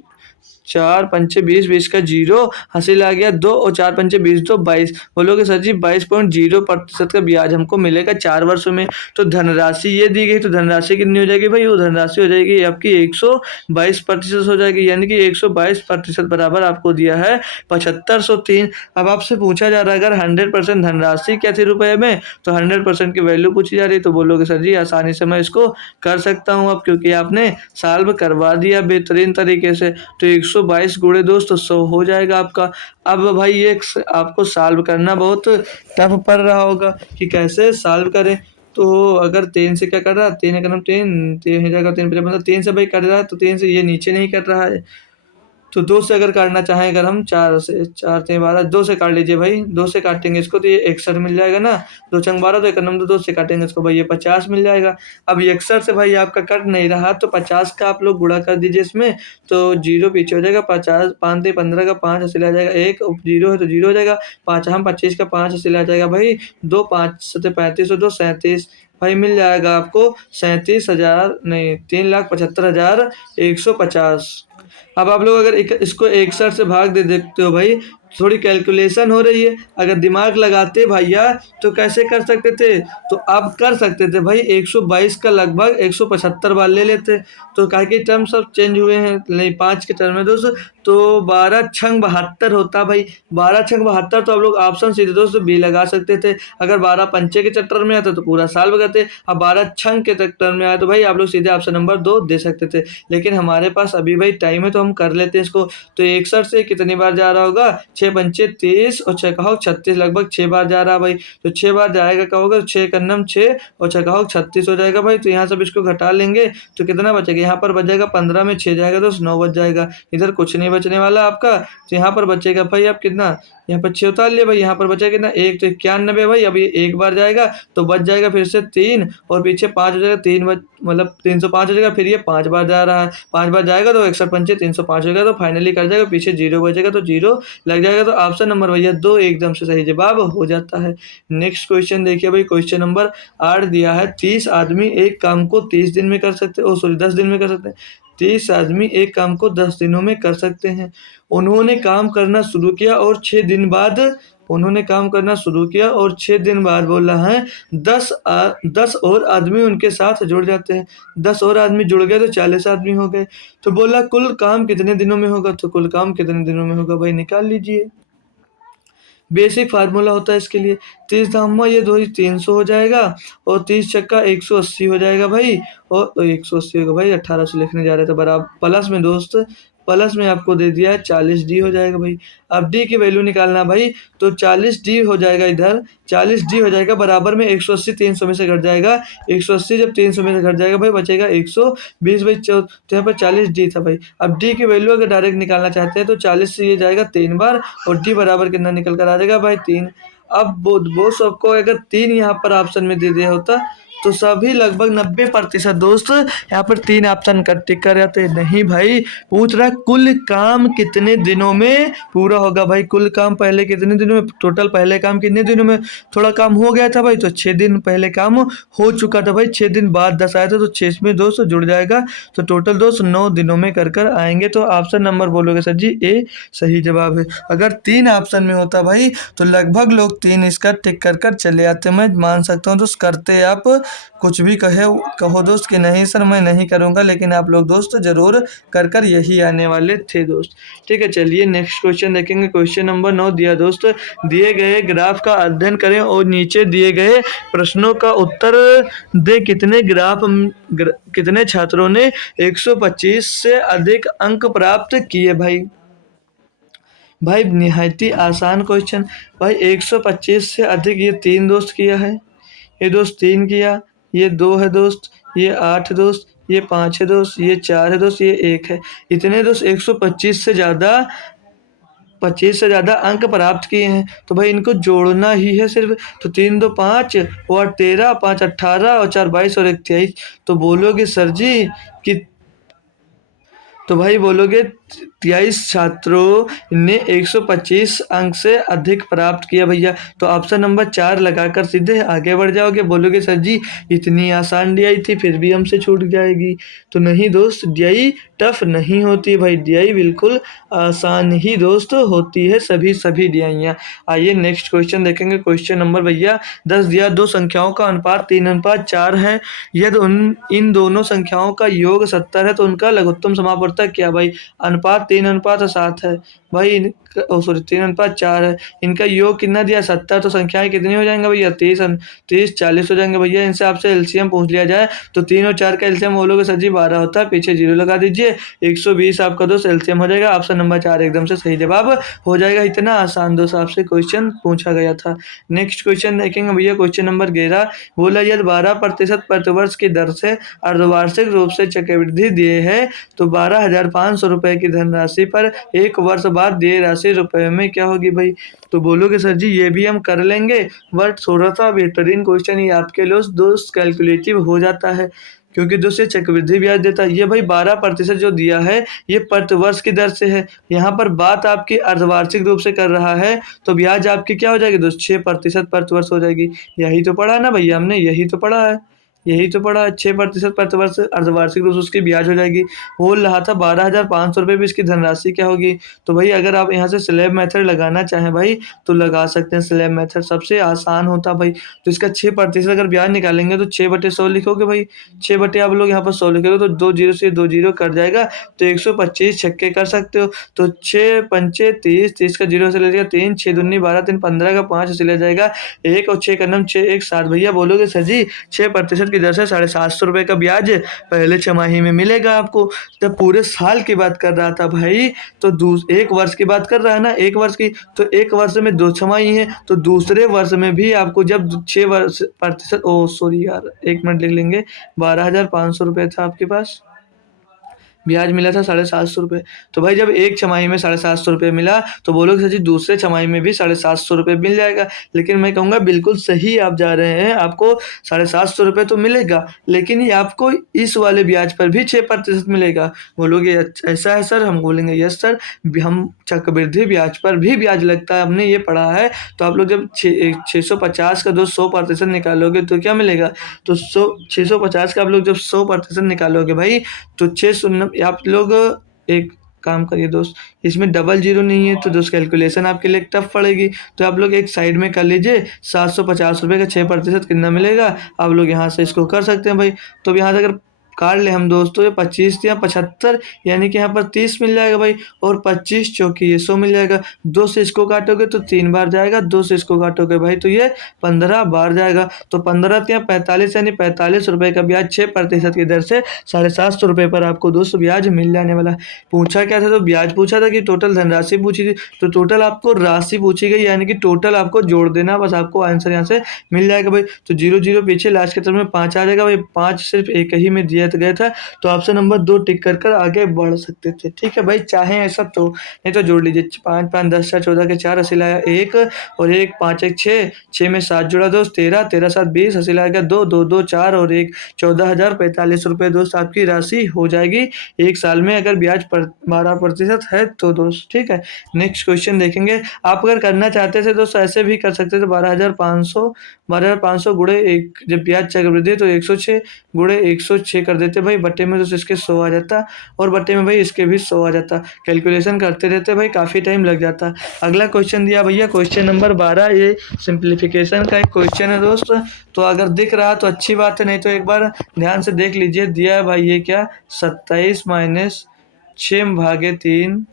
4 पंचे 20, 20 का 0 हासिल आ गया 2, और 4 पंचे 20 तो 22। बोलोगे सर जी 22.0% का ब्याज हमको मिलेगा 4 वर्षों में। तो धनराशि ये दी गई, तो धनराशि कितनी हो जाएगी भाई, वो धनराशि हो जाएगी आपकी 122% हो जाएगी, यानी कि 122% बराबर आपको दिया है 7503। अब आपसे पूछा जा रहा है अगर 100% धनराशि क्या थी रुपए में, तो 100% की वैल्यू पूछी जा रही है। तो बोलोगे सर जी आसानी से मैं इसको कर सकता हूँ अब, क्योंकि आपने सॉल्व करवा दिया बेहतरीन तरीके से। तो 122 गुणे दोस्त 100 हो जाएगा आपका। अब भाई ये आपको सॉल्व करना बहुत टफ पड़ रहा होगा कि कैसे सॉल्व करें। तो अगर 3 से क्या कर रहा है, 3 एकम 3 हो जाएगा, 3 मतलब 3 से भाई कर रहा है, तो 3 से ये नीचे नहीं कर रहा है, तो 2 से अगर काटना चाहें, अगर हम 4 से 4 3 12 2 से काट लीजिए भाई, 2 से काटेंगे इसको तो ये 61 मिल जाएगा ना, 2 छंग 12 तो 1 नंबर 2 से काटेंगे इसको भाई ये 50 मिल जाएगा। अब 61 से भाई आपका कट नहीं रहा, तो 50 का आप लोग गुणा कर दीजिए इसमें, तो 0 पीछे हो जाएगा, 50 5 से 15 का 5 हासिल आ जाएगा, 1 0 है तो 0 हो जाएगा, 5 हम 25 का 5 हासिल आ जाएगा भाई 2, 5 से 35 और 2 37 भाई मिल जाएगा आपको 37,000 नहीं 3,75,150। अब आप लोग अगर इसको 61 से भाग दे देखते हो भाई, थोड़ी कैलकुलेशन हो रही है, अगर दिमाग लगाते भैया तो कैसे कर सकते थे, तो आप कर सकते थे भाई 122 का लगभग 175 बार ले लेते, तो काहे कि टर्म सब चेंज हुए हैं, नहीं 5 के टर्म में दोस्त, तो 12 छंग 72 होता भाई, 12 छंग 72, तो आप लोग ऑप्शन सीधे दोस्त बी लगा सकते थे। अगर 12 पंचे के चक्कर में आता तो पूरा साल करते, अब 12 छंग के चक्कर में आया तो भाई आप लोग सीधे ऑप्शन नंबर 2 दे सकते थे, लेकिन हमारे पास अभी भाई टाइम है तो हम हम कर लेते हैं इसको। तो 61 से कितनी बार जा रहा होगा, 6 पंचे 30 और 6 कहो 36, लगभग 6 बार जा रहा है भाई। तो 6 बार जाएगा कहोगे, 6 कन्नम 6 और 6 कहो 36 हो जाएगा भाई। तो यहाँ सब इसको घटा लेंगे तो कितना बचेगा, यहाँ पर बचेगा 15 में 6 जाएगा तो 9 बच जाएगा। इधर कुछ नहीं बचने वाला आपका, तो यहाँ पर बचेगा भाई आप कितना, यहाँ पर 6 उतार लिए भाई, यहाँ पर बचेगा कितना, 1 तो 91 भाई। अब ये एक बार जाएगा तो बच जाएगा फिर से 3 और पीछे 5 हो जाएगा, 3 मतलब 305 हो जाएगा। फिर ये 5 बार जा रहा है, 5 बार जाएगा तो 61 पंचे 305 हो जाएगा। तो फाइनली कर जाएगा, पीछे 0 बचेगा तो 0 लग जाएगा। तो ऑप्शन नंबर भैया 2 एकदम से सही जवाब हो जाता है। नेक्स्ट क्वेश्चन देखिए भाई, क्वेश्चन नंबर 8 दिया है, 30 आदमी एक काम को 30 दिन में कर सकते, 10 दिन में कर सकते हैं। 30 आदमी एक काम को 10 दिनों में कर सकते हैं। उन्होंने काम करना शुरू किया और 6 दिन बाद उन्होंने काम करना शुरू किया और 6 दिन बाद बोला है 10 और आदमी उनके साथ जुड़ जाते हैं। 10 और आदमी जुड़ गए तो 40 आदमी हो गए। तो बोला कुल काम कितने दिनों में होगा, तो कुल काम कितने दिनों में होगा भाई निकाल लीजिए। बेसिक फार्मूला होता है इसके लिए, 30 धामा ये 2 300 हो जाएगा और 30 छक्का 180 हो जाएगा भाई। और 180 होगा भाई, 1800 लिखने जा रहे थे बराबर, प्लस में दोस्त प्लस में आपको दे दिया है 40D हो जाएगा भाई। अब डी की वैल्यू निकालना भाई, तो 40D हो जाएगा, इधर 40D हो जाएगा बराबर में 180 300 में से घट जाएगा। 180 जब 300 में से घट जाएगा भाई बचेगा 120 भाई। तो यहाँ पर 40D था भाई। अब डी की वैल्यू अगर डायरेक्ट निकालना चाहते हैं तो 40 से ये जाएगा 3 बार और डी बराबर कितना निकल कर आ जाएगा भाई 3। अब वो सबको अगर 3 यहाँ पर ऑप्शन में दे दिया होता तो सभी लगभग 90% दोस्त यहाँ पर 3 ऑप्शन कर टिक कर जाते। नहीं भाई, पूछ रहा कुल काम कितने दिनों में पूरा होगा भाई। कुल काम पहले कितने दिनों में, टोटल पहले काम कितने दिनों में, थोड़ा काम हो गया था भाई तो 6 दिन पहले काम हो चुका था भाई। 6 दिन बाद 10 आया था तो 6 में दोस्त जुड़ जाएगा, तो टोटल दोस्त 9 दिनों में कर आएंगे। तो ऑप्शन नंबर बोलोगे सर जी ए सही जवाब है। अगर 3 ऑप्शन में होता भाई तो लगभग लोग 3 इसका टिक कर चले आते। मैं मान सकता हूँ दोस्त, करते आप कुछ भी कहो दोस्त कि नहीं सर मैं नहीं करूँगा, लेकिन आप लोग दोस्त जरूर कर यही आने वाले थे दोस्त। ठीक है, चलिए नेक्स्ट क्वेश्चन देखेंगे। क्वेश्चन नंबर 9 दिया दोस्त, दिए गए ग्राफ का अध्ययन करें और नीचे दिए गए प्रश्नों का उत्तर दे। कितने छात्रों ने 125 से अधिक अंक प्राप्त किए भाई। भाई निहायत ही आसान क्वेश्चन भाई, 125 से अधिक ये 3 दोस्त किया है, ये दोस्त 3 किया, ये 2 है दोस्त, ये 8 दोस्त, ये 5 है दोस्त, ये 4 है दोस्त, ये 1 है। इतने दोस्त 125 से ज़्यादा अंक प्राप्त किए हैं। तो भाई इनको जोड़ना ही है सिर्फ। तो 3 2 5 और 13, 5 18 और 4 22 और 1 23। तो बोलोगे सर जी कि तो भाई बोलोगे 23 छात्रों ने 125 अंक से अधिक प्राप्त किया भैया। तो ऑप्शन नंबर 4 लगाकर सीधे आगे बढ़ जाओगे। बोलोगे सर जी इतनी आसान डीआई थी फिर भी हमसे छूट जाएगी। तो नहीं दोस्त, डीआई टफ नहीं होती भाई, डीआई बिल्कुल आसान ही दोस्त होती है, सभी डीआईयाँ। आइए नेक्स्ट क्वेश्चन देखेंगे। क्वेश्चन नंबर भैया 10 दिया, 2 संख्याओं का अनुपात 3:4 है। यदि इन दोनों संख्याओं का योग 70 है तो उनका लघुत्तम समापवर्तक क्या भाई। अनुपात 3:7 है भाई, 3:4 है। इनका योग कितना दिया 70, तो संख्याएं कितनी हो जाएंगे भैया 30 40 हो जाएंगे भैया। इनसे आपसे एलसीएम पूछ लिया जाए तो 3 और 4 का एलसीएम बोलोगे सर जी 12 होता है, पीछे 0 लगा दीजिए, 120 आपका दोस्त एलसीएम हो जाएगा। ऑप्शन नंबर 4 एकदम से सही जवाब हो जाएगा। इतना आसान दोस्त आपसे क्वेश्चन पूछा गया था। नेक्स्ट क्वेश्चन देखेंगे भैया। क्वेश्चन नंबर 11 बोला यदि 12% प्रतिवर्ष की दर से अर्धवार्षिक रूप से चक्रवृद्धि दिए है तो 12,500 रुपए की धनराशि पर 1 वर्ष बाद दिए राशि रुपए में क्या होगी भाई। तो बोलोगे सर जी ये भी हम कर लेंगे, बट थोड़ा सा बेहतरीन क्वेश्चन ये आपके लिए दोस्त कैलकुलेटिव हो जाता है, क्योंकि दोस्त ये चक्रवृद्धि ब्याज देता है। ये भाई 12% जो दिया है ये प्रतिवर्ष की दर से है। यहाँ पर बात आपकी अर्धवार्षिक रूप से कर रहा है तो ब्याज आपकी क्या हो जाएगी दोस्त 6% प्रतिवर्ष हो जाएगी। यही तो पढ़ा है ना भैया हमने, यही तो पढ़ा है 6% प्रतिवर्ष अर्धवार्षिक रूप से उसकी ब्याज हो जाएगी। बोल रहा था 12,500 रुपये भी इसकी धनराशि क्या होगी। तो भाई अगर आप यहाँ से स्लैब मेथड लगाना चाहें भाई तो लगा सकते हैं। स्लैब मेथड सबसे आसान होता भाई। तो इसका 6% अगर ब्याज निकालेंगे तो 6/100 लिखोगे भाई, 6 आप लोग यहाँ पर 100 लिखोगे तो 2 0 से 2 0 कट जाएगा, तो 125 छक्के कर सकते हो। तो 6 पंचे 30, 30 का 0 से ले जाएगा 3, 6 दूनी 12, 3 15 का 5 से ले जाएगा 1 और 6 का 9 6 1 7। भैया बोलोगे सर जी 6% की की दर से 750 रुपये का ब्याज पहले छमाही में मिलेगा आपको। जब पूरे साल की बात कर रहा था भाई, तो 1 वर्ष की बात कर रहा है ना, 1 वर्ष की, तो 1 वर्ष में 2 छमाही है, तो दूसरे वर्ष में भी आपको जब 6% सॉरी यार 1 मिनट लिख लेंगे, 12,500 रुपये था आपके पास, ब्याज मिला था 750 रुपये। तो भाई जब एक छमाही में 750 रुपये मिला, तो बोलोगे सर जी दूसरे छमाही में भी 750 रुपये मिल जाएगा। लेकिन मैं कहूँगा बिल्कुल सही आप जा रहे हैं, आपको 750 रुपये तो मिलेगा, लेकिन ये आपको इस वाले ब्याज पर भी 6% मिलेगा। बोलोगे ऐसा है सर? हम बोलेंगे यस सर, हम चक्रवृद्धि ब्याज पर भी ब्याज लगता है, हमने ये पढ़ा है। तो आप लोग जब 650 का 100% निकालोगे तो क्या मिलेगा? तो 650 का आप लोग जब 100% निकालोगे भाई, तो 6 आप लोग एक काम करिए दोस्त, इसमें डबल जीरो नहीं है, तो दोस्त कैलकुलेशन आपके लिए टफ पड़ेगी। तो आप लोग एक साइड में कर लीजिए, 750 रुपये का 6% कितना मिलेगा, आप लोग यहाँ से इसको कर सकते हैं भाई। तो यहाँ से अगर काट ले हम दोस्तों, ये 25 या 75, यानी कि यहाँ पर 30 मिल जाएगा भाई, और 25 चौकी ये 100 मिल जाएगा। 2 से इसको काटोगे तो 3 बार जाएगा, 2 से इसको काटोगे भाई तो ये 15 बार जाएगा। तो 15 या 45 यानी 45 रुपये का ब्याज 6% की दर से 750 रुपये पर आपको दोस्तों ब्याज मिल जाने वाला है। पूछा क्या था? तो ब्याज पूछा था कि टोटल धनराशि पूछी थी, तो टोटल आपको राशि पूछी गई, यानी कि टोटल आपको जोड़ देना, बस आपको आंसर यहाँ से मिल जाएगा भाई। तो 0 0 पीछे लास्ट के तरफ में 5 आ जाएगा भाई, 5 सिर्फ एक ही में दिया गया था, तो ऑप्शन नंबर 2 टिक कर आगे बढ़ सकते थे। ठीक है भाई, चाहे ऐसा तो, नहीं तो जोड़ लीजिए, 5 5 10 4 14 के 4 हंसी लाया 1 और 1 5 1 6, 6 में 7 जोड़ा दोस्त 13, 13 7 20 हंसी लाएगा 2 2 2 4 और 1 14,045 रुपये दोस्त आपकी राशि हो जाएगी एक साल में, अगर ब्याज 12% है तो दोस्त। ठीक है, नेक्स्ट क्वेश्चन देखेंगे। आप अगर करना चाहते थे दोस्त ऐसे भी कर सकते थे, 12,500 गुणे 1, जब ब्याज चक्रवृद्धि तो 106 गुणे 106 कर देते भाई, बट्टे में तो इसके 100 आ जाता, और बट्टे में भाई इसके भी 100 आ जाता। कैलकुलेशन करते रहते भाई, काफ़ी टाइम लग जाता। अगला क्वेश्चन दिया भैया क्वेश्चन नंबर 12, ये सिंप्लीफिकेशन का एक क्वेश्चन है दोस्त। तो अगर दिख रहा तो अच्छी बात है, नहीं तो एक बार ध्यान से देख लीजिए। दिया है भाई ये क्या, 27 माइनस 6/3,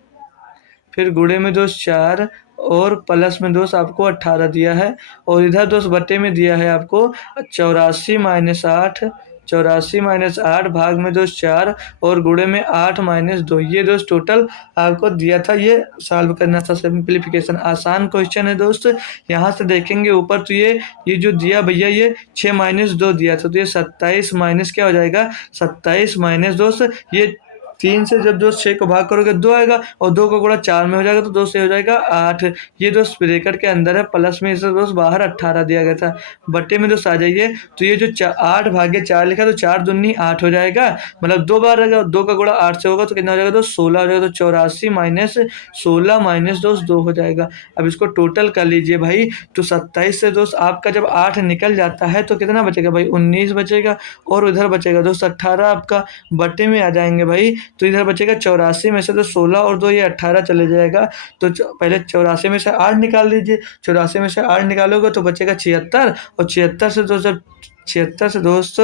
फिर गुणे में दोस्त 4 और प्लस में दोस्त आपको 18 दिया है, और इधर दोस्त बट्टे में दिया है आपको 84 माइनस 8, 84 माइनस 8 भाग में दोस्त 4 और गुणे में 8 माइनस 2, ये दोस्त टोटल आपको दिया था। ये सॉल्व करना था, सिंप्लीफिकेशन आसान क्वेश्चन है दोस्त। यहाँ से देखेंगे ऊपर तो ये जो दिया भैया ये 6 माइनस 2 दिया था, तो ये 27 माइनस क्या हो जाएगा, 27 माइनस दोस्त ये 3 से जब दोस्त 6 को भाग करोगे 2 आएगा, और 2 का गुणा 4 में हो जाएगा तो 2 से हो जाएगा 8। ये दोस्त ब्रैकेट के अंदर है, प्लस में इसे दोस्त बाहर 18 दिया गया था, बट्टे में दोस्त आ जाइए। तो ये जो 8 भागे 4 लिखा, तो 4 दूनी 8 हो जाएगा, मतलब 2 बार रहेगा, 2 का गुणा 8 से होगा तो कितना हो जाएगा दोस्त 16 हो जाएगा। तो 84 माइनस 16 माइनस दोस्त 2 हो जाएगा। अब इसको टोटल कर लीजिए भाई, तो 27 से दोस्त आपका जब 8 निकल जाता है तो कितना बचेगा भाई, 19 बचेगा, और उधर बचेगा दोस्त 18 आपका, बट्टे में आ जाएंगे भाई। तो इधर बचेगा 84 में से तो 16 और 2 ये 18 चले जाएगा। तो पहले 84 में से 8 निकाल लीजिए, 84 में से 8 निकालोगे तो बचेगा 76, और 76 से दोस्त जब 76 से दोस्त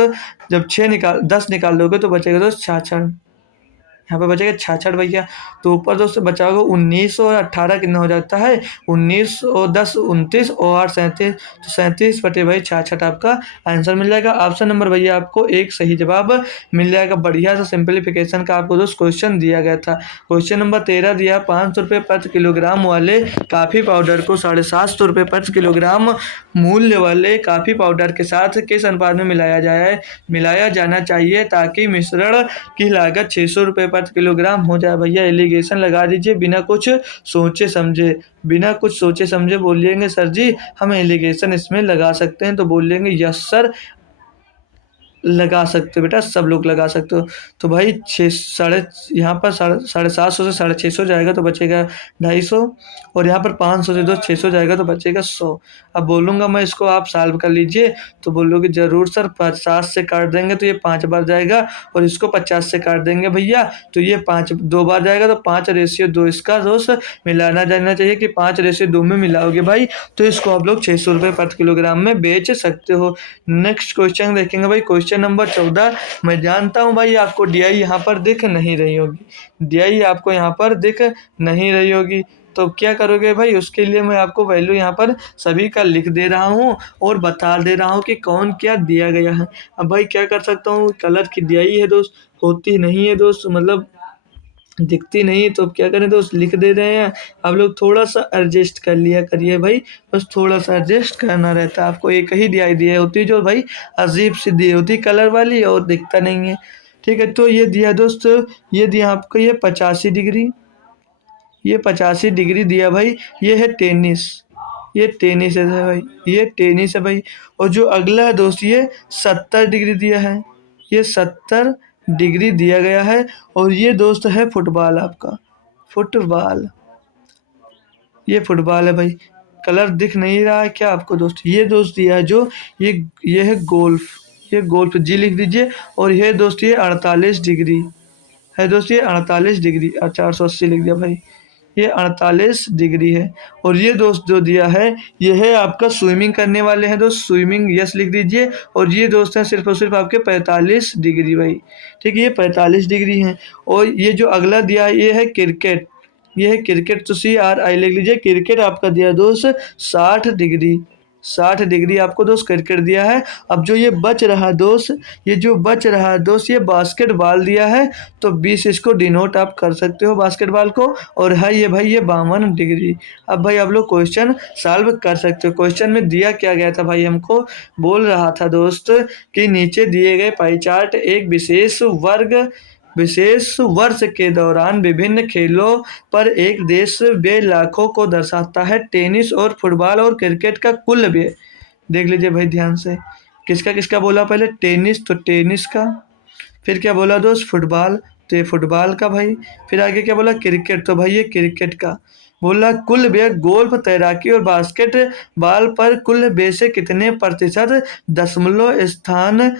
जब 10 निकाल लोगे तो बचेगा दोस्त 66, यहाँ पे बचेगा 66 भैया। तो ऊपर दोस्त बचाओगे 19 और 18 कितना हो जाता है, 19 और 10 29 और 8 37, तो 37 बटे भाई 66 आपका आंसर मिल जाएगा। ऑप्शन नंबर भैया आपको एक सही जवाब मिल जाएगा। बढ़िया सा सिंप्लीफिकेशन का आपको दोस्त क्वेश्चन दिया गया था। क्वेश्चन नंबर 13 दिया, 500 रुपये प्रति किलोग्राम वाले काफ़ी पाउडर को 750 रुपये प्रति किलोग्राम मूल्य वाले काफ़ी पाउडर के साथ किस अनुपात में मिलाया जाना चाहिए ताकि मिश्रण की लागत 600 रुपये प्रति किलोग्राम हो जाए। भैया एलिगेशन लगा दीजिए बिना कुछ सोचे समझे बोलिएंगे सर जी हम एलिगेशन इसमें लगा सकते हैं, तो बोलेंगे यस सर लगा सकते हो बेटा, सब लोग लगा सकते हो। तो भाई यहाँ पर 750 से 650 जाएगा तो बचेगा 250, और यहाँ पर 500 से 600 जाएगा तो बचेगा 100। अब बोलूँगा मैं इसको आप सॉल्व कर लीजिए, तो बोलोगे जरूर सर 50 से काट देंगे तो ये 5 बार जाएगा, और इसको 50 से काट देंगे भैया तो ये 2 बार जाएगा, तो 5:2 इसका दोस्त मिलाना जाना चाहिए कि 5:2 में मिलाओगे भाई तो इसको आप लोग 600 रुपये प्रति किलोग्राम में बेच सकते हो। नेक्स्ट क्वेश्चन देखेंगे भाई, क्वेश्चन नंबर 14। मैं जानता हूं भाई आपको DI यहाँ पर दिख नहीं रही होगी, DI आपको यहाँ पर दिख नहीं रही होगी, तो क्या करोगे भाई, उसके लिए मैं आपको वैल्यू यहाँ पर सभी का लिख दे रहा हूँ और बता दे रहा हूँ कि कौन क्या दिया गया है। अब भाई क्या कर सकता हूँ, कलर की दियाई है दोस्त, होती नहीं है दोस्त, मतलब दिखती नहीं, तो अब क्या करें दोस्त, लिख दे रहे हैं। आप लोग थोड़ा सा एडजस्ट कर लिया करिए भाई, बस थोड़ा सा एडजस्ट करना रहता है। आपको एक ही दियाई दी होती जो भाई अजीब सी दी होती कलर वाली, और दिखता नहीं है। ठीक है, तो ये दिया दोस्त, ये दिया आपको ये 85 डिग्री, ये 85 डिग्री दिया भाई। ये है टेनिस, ये टेनिस है भाई, ये टेनिस है भाई। और जो अगला है दोस्त, ये 70 डिग्री दिया है, ये 70 डिग्री दिया गया है। और ये दोस्त है फुटबॉल, आपका फुटबॉल, ये फुटबॉल है भाई। कलर दिख नहीं रहा है क्या आपको दोस्त, ये दोस्त दिया है जो ये है गोल्फ, ये गोल्फ जी लिख दीजिए। और ये दोस्त ये 48 डिग्री है दोस्त, ये 48 डिग्री, 480 लिख दिया भाई, ये 48 डिग्री है। और ये दोस्त जो दिया है, ये है आपका स्विमिंग करने वाले हैं दोस्त, स्विमिंग यस लिख दीजिए। और ये दोस्त हैं सिर्फ और सिर्फ आपके 45 डिग्री भाई। ठीक है, ये 45 डिग्री हैं। और ये जो अगला दिया है, ये है क्रिकेट, ये है क्रिकेट, तो CRI लिख लीजिए। क्रिकेट आपका दिया दोस्त 60 डिग्री, 60 डिग्री आपको दोस्त क्रिकेट दिया है। अब जो ये बच रहा दोस्त, ये जो बच रहा दोस्त, ये बास्केटबॉल दिया है। तो 20 इसको डिनोट आप कर सकते हो बास्केटबॉल को। और है ये भाई, ये 52 डिग्री। अब भाई आप लोग क्वेश्चन सॉल्व कर सकते हो। क्वेश्चन में दिया क्या गया था भाई, हमको बोल रहा था दोस्त कि नीचे दिए गए पाई चार्ट एक विशेष वर्ष के दौरान विभिन्न खेलों पर एक देश व्यय लाखों को दर्शाता है। टेनिस और फुटबॉल और क्रिकेट का कुल व्यय देख लीजिए भाई ध्यान से। किसका किसका बोला, पहले टेनिस, तो टेनिस का, फिर क्या बोला दोस्त, फुटबॉल, तो ये फुटबॉल का भाई। फिर आगे क्या बोला, क्रिकेट, तो भाई ये क्रिकेट का। बोला कुल व्यय गोल्फ, तैराकी और बास्केटबॉल पर कुल व्यय से कितने प्रतिशत दशमलव स्थान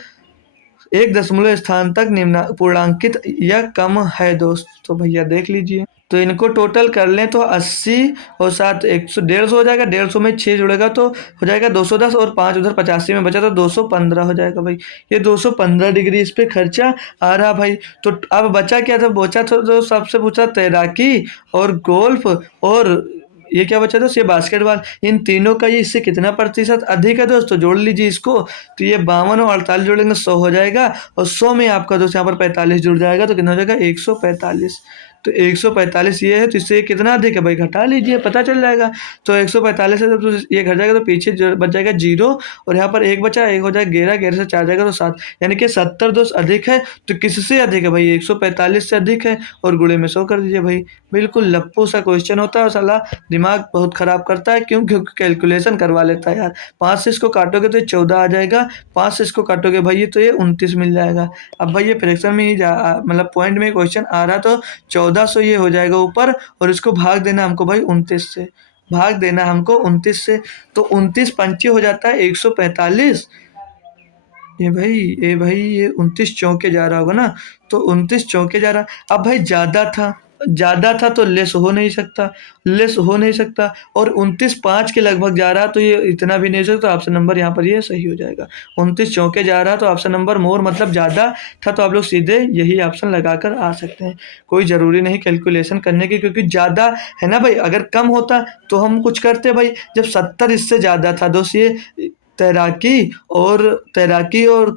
1 दशमलव स्थान तक निम्न पूर्णांकित या कम है दोस्त। तो भैया देख लीजिए, तो इनको टोटल कर लें तो 80 और 7 100 150 हो जाएगा। 150 में 6 जुड़ेगा तो हो जाएगा 210, और 5 उधर 85 में बचा तो 215 हो जाएगा भाई। ये 215 डिग्री इस पे खर्चा आ रहा भाई। तो अब बचा क्या था, बचा तो सबसे पूछा तैराकी और गोल्फ, और ये क्या बचा दोस्त, ये बास्केटबॉल। इन तीनों का ये इससे कितना प्रतिशत अधिक है दोस्तों, जोड़ लीजिए इसको। तो ये 52 और 48 जोड़ेंगे 100 हो जाएगा। और 100 में आपका दोस्त यहाँ पर 45 जुड़ जाएगा, तो कितना हो जाएगा 145। तो 145 ये है, तो इससे कितना अधिक है भाई, घटा लीजिए पता चल जाएगा। तो 145 है, तो ये घट जाएगा, तो पीछे बच जाएगा 0। और यहाँ पर 1 बचा, 1 हो जाएगा 11, 11 से 4 जाएगा तो 7, यानी कि 70 दोस्त अधिक है। तो किससे अधिक है भाई, 145 से अधिक है। और गुणे में 100 कर दीजिए भाई। बिल्कुल लप्पू सा क्वेश्चन होता है, और साला दिमाग बहुत खराब करता है, क्यों, क्योंकि कैलकुलेशन करवा लेता है यार। 5 से इसको काटोगे तो ये 14 आ जाएगा, 5 से इसको काटोगे भाई तो ये 29 मिल जाएगा। अब भाई ये फ्रैक्शन में ही मतलब पॉइंट में क्वेश्चन आ रहा, तो 1400 ये हो जाएगा ऊपर, और इसको भाग देना हमको भाई 29 से, भाग देना हमको 29 से। तो 29 पंचे हो जाता है 145। ये भाई ये 29 चौके जा रहा होगा ना, तो 29 चौके जा रहा। अब भाई ज़्यादा था तो लेस हो नहीं सकता, लेस हो नहीं सकता। और 29 5 के लगभग जा रहा, तो ये इतना भी नहीं हो सकता। ऑप्शन नंबर यहाँ पर ये सही हो जाएगा। 29 चौके जा रहा, तो ऑप्शन नंबर मोर मतलब ज़्यादा था, तो आप लोग सीधे यही ऑप्शन लगा कर आ सकते हैं। कोई ज़रूरी नहीं कैलकुलेशन करने की, क्योंकि ज़्यादा है ना भाई। अगर कम होता तो हम कुछ करते भाई, जब 70 इससे ज़्यादा था दोस्त, ये तैराकी और तैराकी और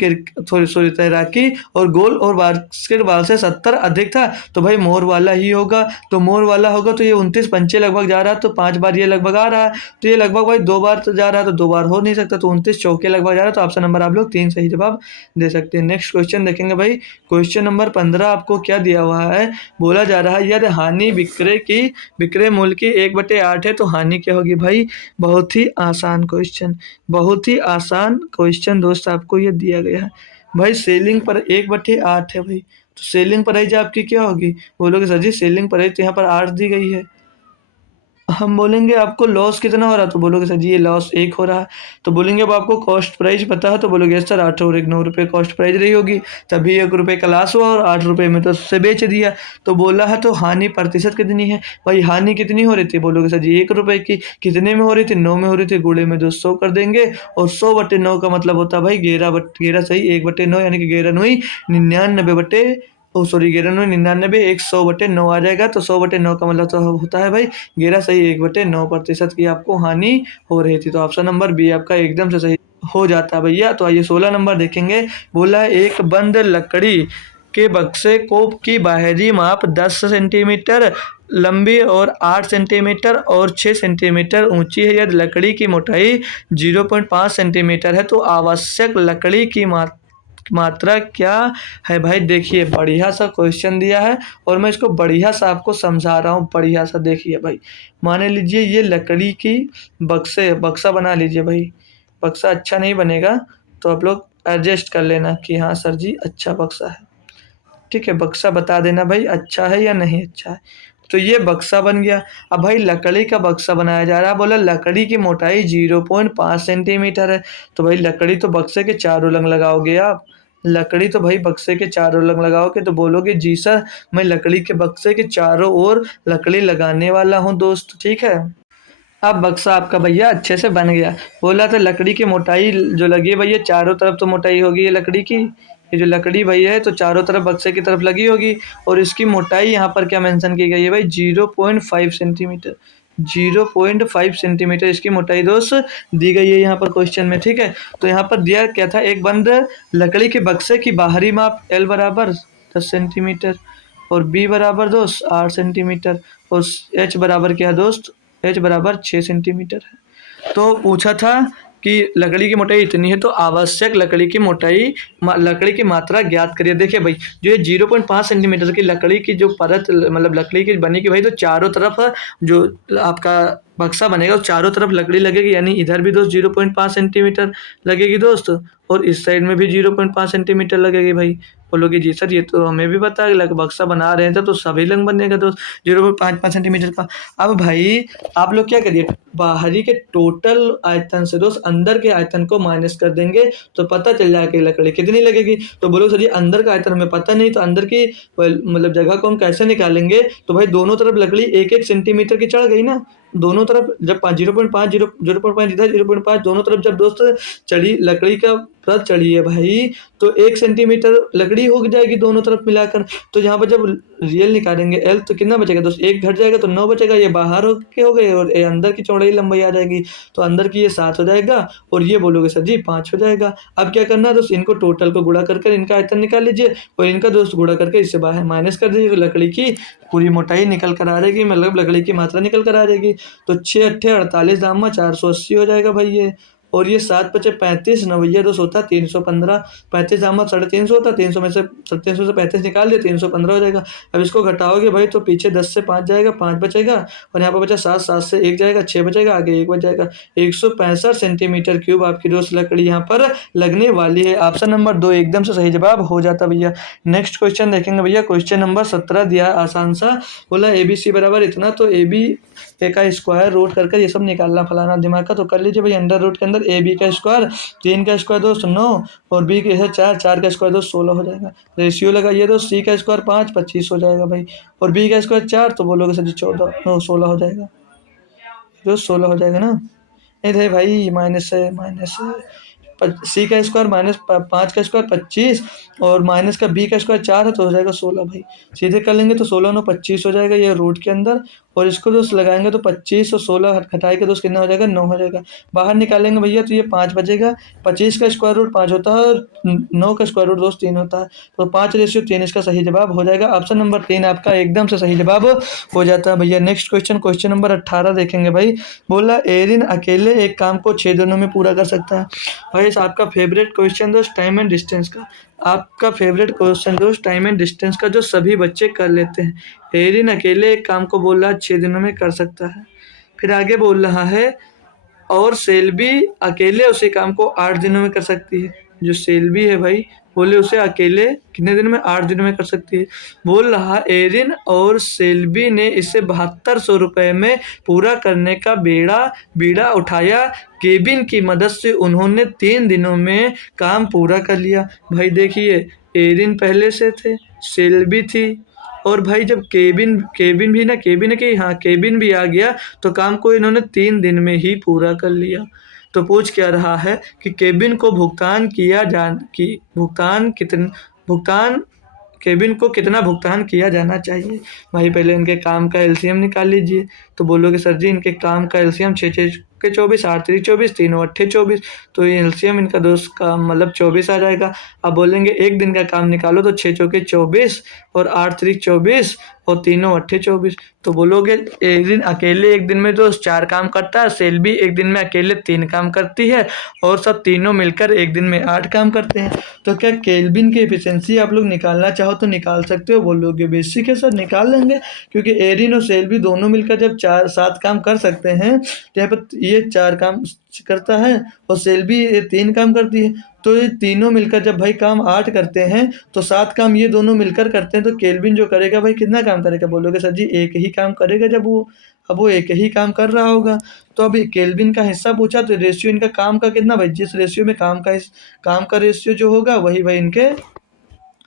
गोल और बास्केटबॉल से 70 अधिक था, तो भाई मोर वाला ही होगा। तो मोर वाला होगा, तो ये 29 पंचे लगभग जा रहा, तो 5 बार ये लगभग आ रहा है, तो ये लगभग भाई 2 बार तो जा रहा है, तो 2 बार हो नहीं सकता। तो 29 चौके लगभग जा रहा है, तो ऑप्शन नंबर आप लोग 3 सही जवाब दे सकते हैं। नेक्स्ट क्वेश्चन देखेंगे भाई, क्वेश्चन नंबर 15 आपको क्या दिया हुआ है। बोला जा रहा है यदि हानि विक्रय मूल्य की 1/8 है, तो हानि क्या होगी भाई। बहुत ही आसान क्वेश्चन, बहुत ही आसान क्वेश्चन दोस्त आपको ये दिया गया है भाई। सेलिंग पर 1/8 है भाई, तो सेलिंग प्राइस आपकी क्या होगी। बोलोगे सर जी सेलिंग प्राइस तो यहाँ पर 8 दी गई है। हम बोलेंगे आपको लॉस कितना हो रहा, तो बोलोगे सर जी ये लॉस 1 हो रहा है। तो बोलेंगे अब आपको कॉस्ट प्राइस पता है, तो बोलोगे सर 8 और 1 9 रुपये कॉस्ट प्राइस रही होगी, तभी 1 रुपये का लॉस हुआ, और 8 रुपये में तो उससे बेच दिया। तो बोला है तो हानि प्रतिशत कितनी है भाई, हानि कितनी हो रही थी। बोलोगे सर जी 1 रुपये की, कितने में हो रही थी, 9 में हो रही थी, गुणे में 200 कर देंगे। और 100/9 का मतलब होता है भाई 11 सही 1/9, यानी कि 11 9 99 ओ सॉरी 1199, 100/9 आ जाएगा। तो 100/9 का मतलब तो होता है भाई 11 सही, 1/9% की आपको हानि हो रही थी। तो ऑप्शन नंबर बी आपका एकदम से सही हो जाता है भैया। तो आइए 16 नंबर देखेंगे। बोला एक बंद लकड़ी के बक्से को की बाहरी माप 10 सेंटीमीटर लंबी और 8 सेंटीमीटर और 6 सेंटीमीटर ऊंची है। यदि लकड़ी की मोटाई 0.5 सेंटीमीटर है तो आवश्यक लकड़ी की मात्रा क्या है। भाई देखिए बढ़िया सा क्वेश्चन दिया है और मैं इसको बढ़िया सा आपको समझा रहा हूँ। बढ़िया सा देखिए भाई, मान लीजिए ये लकड़ी की बक्सा बना लीजिए भाई। बक्सा अच्छा नहीं बनेगा तो आप लोग एडजस्ट कर लेना कि हाँ सर जी अच्छा बक्सा है। ठीक है, बक्सा बता देना भाई अच्छा है या नहीं अच्छा है। तो ये बक्सा बन गया। अब भाई लकड़ी का बक्सा बनाया जा रहा है, बोला लकड़ी की मोटाई 0.5 सेंटीमीटर है। तो भाई लकड़ी तो बक्से के चारों रंग लगाओगे आप। लकड़ी तो भाई बक्से के चारों रंग लगाओगे तो बोलोगे जी सर मैं लकड़ी के बक्से के चारों ओर लकड़ी लगाने वाला हूँ दोस्त। ठीक है, अब बक्सा आपका भैया अच्छे से बन गया। बोला था लकड़ी की मोटाई जो लगी है भैया चारों तरफ तो मोटाई होगी ये लकड़ी की। ये जो लकड़ी भैया है तो चारों तरफ बक्से की तरफ लगी होगी और इसकी मोटाई यहाँ पर क्या मेंशन की गई है भाई 0.5 सेंटीमीटर। 0.5 सेंटीमीटर इसकी मोटाई दोस्त दी गई है यहाँ पर क्वेश्चन में। ठीक है, तो यहाँ पर दिया क्या था, एक बंद लकड़ी के बक्से की बाहरी माप L बराबर 10 सेंटीमीटर और B बराबर दोस्त 8 सेंटीमीटर और H बराबर क्या है दोस्त, H बराबर 6 सेंटीमीटर है। तो पूछा था कि लकड़ी की मोटाई इतनी है तो आवश्यक लकड़ी की मोटाई लकड़ी की मात्रा ज्ञात करिए। देखिए भाई जो ये 0.5 सेंटीमीटर की लकड़ी की जो परत मतलब लकड़ी की बनी की भाई, तो चारों तरफ जो आपका बक्सा बनेगा उस चारों तरफ लकड़ी लगेगी, यानी इधर भी दोस्त 0.5 सेंटीमीटर लगेगी दोस्त और इस साइड में भी 0.5 सेंटीमीटर लगेगी भाई। बोलोगे जी सर ये तो हमें भी पता है बक्सा बना रहे हैं तो सभी रंग बनेगा दोस्त 0.5 सेंटीमीटर का। अब भाई आप लोग क्या करिए, बाहरी के टोटल आयतन से दोस्त अंदर के आयतन को माइनस कर देंगे तो पता चल जाएगा कि लकड़ी कितनी लगेगी। तो बोलो सर ये अंदर का आयतन हमें पता नहीं तो अंदर की मतलब जगह को हम कैसे निकालेंगे। तो भाई दोनों तरफ लकड़ी 1-1 सेंटीमीटर की चढ़ गई ना, दोनों तरफ जब 0.5 0.5 इधर 0.5 दोनों तरफ जब दोस्त चढ़ी लकड़ी का परत चढ़ी है भाई तो 1 सेंटीमीटर लकड़ी हो जाएगी दोनों तरफ मिलाकर। तो यहाँ पर जब रियल निकालेंगे एल तो कितना बचेगा दोस्त, 1 घट जाएगा तो 9 बचेगा। ये बाहर हो गए और ये अंदर की चौड़ाई लंबाई आ जाएगी तो अंदर की ये 7 हो जाएगा और ये बोलोगे सर जी 5 हो जाएगा। अब क्या करना है दोस्त, इनको टोटल को गुणा कर इनका आयतन निकाल लीजिए और इनका दोस्त गुणा करके इससे बाहर माइनस कर दीजिए तो लकड़ी की पूरी मोटाई निकल कर आ जाएगी, मतलब लकड़ी की मात्रा निकल कर आ जाएगी। तो 6 अट्ठे 48 दाम में 480 हो जाएगा भाई ये। और ये 7 पचे 35 नवैया दोस्त होता है 315। 35 दाम 350 होता है, 300 में से 300 से 35 निकाल दिए 315 हो जाएगा। अब इसको घटाओगे भाई तो पीछे 10 से 5 जाएगा 5 बचेगा और यहाँ पर बचा 7 7 से 1 जाएगा 6 बचेगा आगे 1 बच जाएगा। 165 सेंटीमीटर क्यूब आपकी दोस्त लकड़ी यहाँ पर लगने वाली है। ऑप्शन नंबर 2 एकदम से सही जवाब हो जाता भैया। नेक्स्ट क्वेश्चन देखेंगे भैया, क्वेश्चन नंबर 17 दिया आसान सा। बोला ABC बराबर इतना तो AB का स्क्वायर रूट करके ये सब निकालना फलाना दिमाग का। तो कर लीजिए भाई अंडर रूट के अंदर AB का स्क्वायर 3 का स्क्वायर दोस्त 9 और B के 4 4 का स्क्वायर दोस्त 16 हो जाएगा। रेशियो लगाइए दोस्त C का स्क्वायर 5 25 हो जाएगा भाई और B का स्क्वायर 4 तो बोलोगे सर जी 14 9 16 हो जाएगा दोस्त 16 हो जाएगा ना। नहीं थे भाई माइनस है C का स्क्वायर माइनस 5 का स्क्वायर 25 और माइनस का B का स्क्वायर 4 है तो हो जाएगा 16 भाई। सीधे कर लेंगे तो 16 9 25 हो जाएगा ये रूट के अंदर और इसको दोस्त लगाएंगे तो 25 और 16 घटाए के दोस्त कितना हो जाएगा 9 हो जाएगा। बाहर निकालेंगे भैया तो ये 5 बचेगा। 25 का स्क्वायर रूट 5 होता है और 9 का स्क्वायर रूट दोस्त 3 होता है तो 5:3 इसका सही जवाब हो जाएगा। ऑप्शन नंबर 3 आपका एकदम से सही जवाब हो जाता है भैया। नेक्स्ट क्वेश्चन नंबर 18 देखेंगे भाई। बोला एरिन अकेले एक काम को 6 दिनों में पूरा कर सकता है। भाई आपका फेवरेट क्वेश्चन दोस्त टाइम एंड डिस्टेंस का, आपका फेवरेट क्वेश्चन दोस्त टाइम एंड डिस्टेंस का जो सभी बच्चे कर लेते हैं। एरिन अकेले एक काम को बोल रहा है 6 दिनों में कर सकता है। फिर आगे बोल रहा है और सेल्बी अकेले उसी काम को 8 दिनों में कर सकती है। जो सेल्बी है भाई बोले उसे अकेले कितने दिन में 8 दिनों में कर सकती है। बोल रहा एरिन और सेल्बी ने इसे 7200 रुपये में पूरा करने का बीड़ा उठाया। केबिन की मदद से उन्होंने 3 दिनों में काम पूरा कर लिया। भाई देखिए एरिन पहले से थे, सेल्बी थी और भाई जब केबिन भी आ गया तो काम को इन्होंने 3 दिन में ही पूरा कर लिया। तो पूछ क्या रहा है कि केबिन को भुगतान केबिन को कितना भुगतान किया जाना चाहिए। भाई पहले इनके काम का एलसीएम निकाल लीजिए। तो बोलोगे सर जी इनके काम का एलसीएम 6 6 के 24, 8 3 24, तीनों 8 24, तो ये एलसीएम इनका दोस्त का मतलब 24 आ जाएगा। अब बोलेंगे एक दिन का काम निकालो, तो 6 चौके 24 और 8 3 24 और तीनों 8 24। तो बोलोगे एक दिन अकेले एक दिन में दोस्त 4 काम करता है, सेल भी एक दिन में अकेले 3 काम करती है और सब तीनों मिलकर एक दिन में 8 काम करते हैं। तो क्या केल्विन की एफिशिएंसी आप लोग निकालना चाहो तो निकाल सकते हो। बोलोगे बेसिक है सर, निकाल लेंगे, क्योंकि एरिन और सेल्वी दोनों मिलकर जब 4-7 काम कर सकते हैं तो यहाँ पर ये 4 काम करता है और सेल्वी ये 3 काम करती है। तो ये तीनों मिलकर जब भाई काम 8 करते हैं तो 7 काम ये दोनों मिलकर करते हैं। तो केल्विन जो करेगा भाई कितना काम करेगा। बोलोगे सर जी एक ही काम करेगा, जब वो एक ही काम कर रहा होगा। तो अभी केल्विन का हिस्सा पूछा तो रेशियो इनका काम का कितना भाई, जिस रेशियो में काम का रेशियो जो होगा वही भाई इनके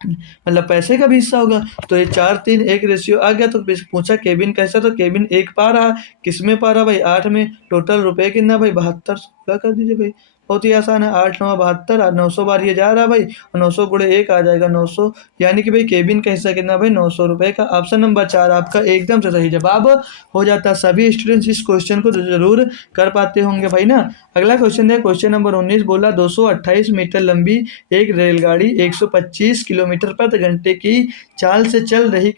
मतलब पैसे का भी हिस्सा होगा। तो ये 4 3 1 रेशियो आ गया। तो पूछा केबिन कैसा, तो केबिन 1 पा रहा, किस में पा रहा भाई 8 में। टोटल रुपए कितना भाई 72, क्या कर दीजिए भाई, बहुत ही आसान है। 8 9 72, 900 बार ये जा रहा भाई और 900 गुणे 1 आ जाएगा 900, यानी कि भाई केबिन का हिस्सा कितना भाई 900 रुपए का। ऑप्शन नंबर 4 आपका एकदम से सही जवाब हो जाता है। सभी स्टूडेंट्स इस क्वेश्चन को जरूर कर पाते होंगे भाई ना। अगला क्वेश्चन है क्वेश्चन नंबर 19। बोला 228 मीटर लंबी एक रेलगाड़ी 125 किलोमीटर प्रति घंटे की चाल से चल रही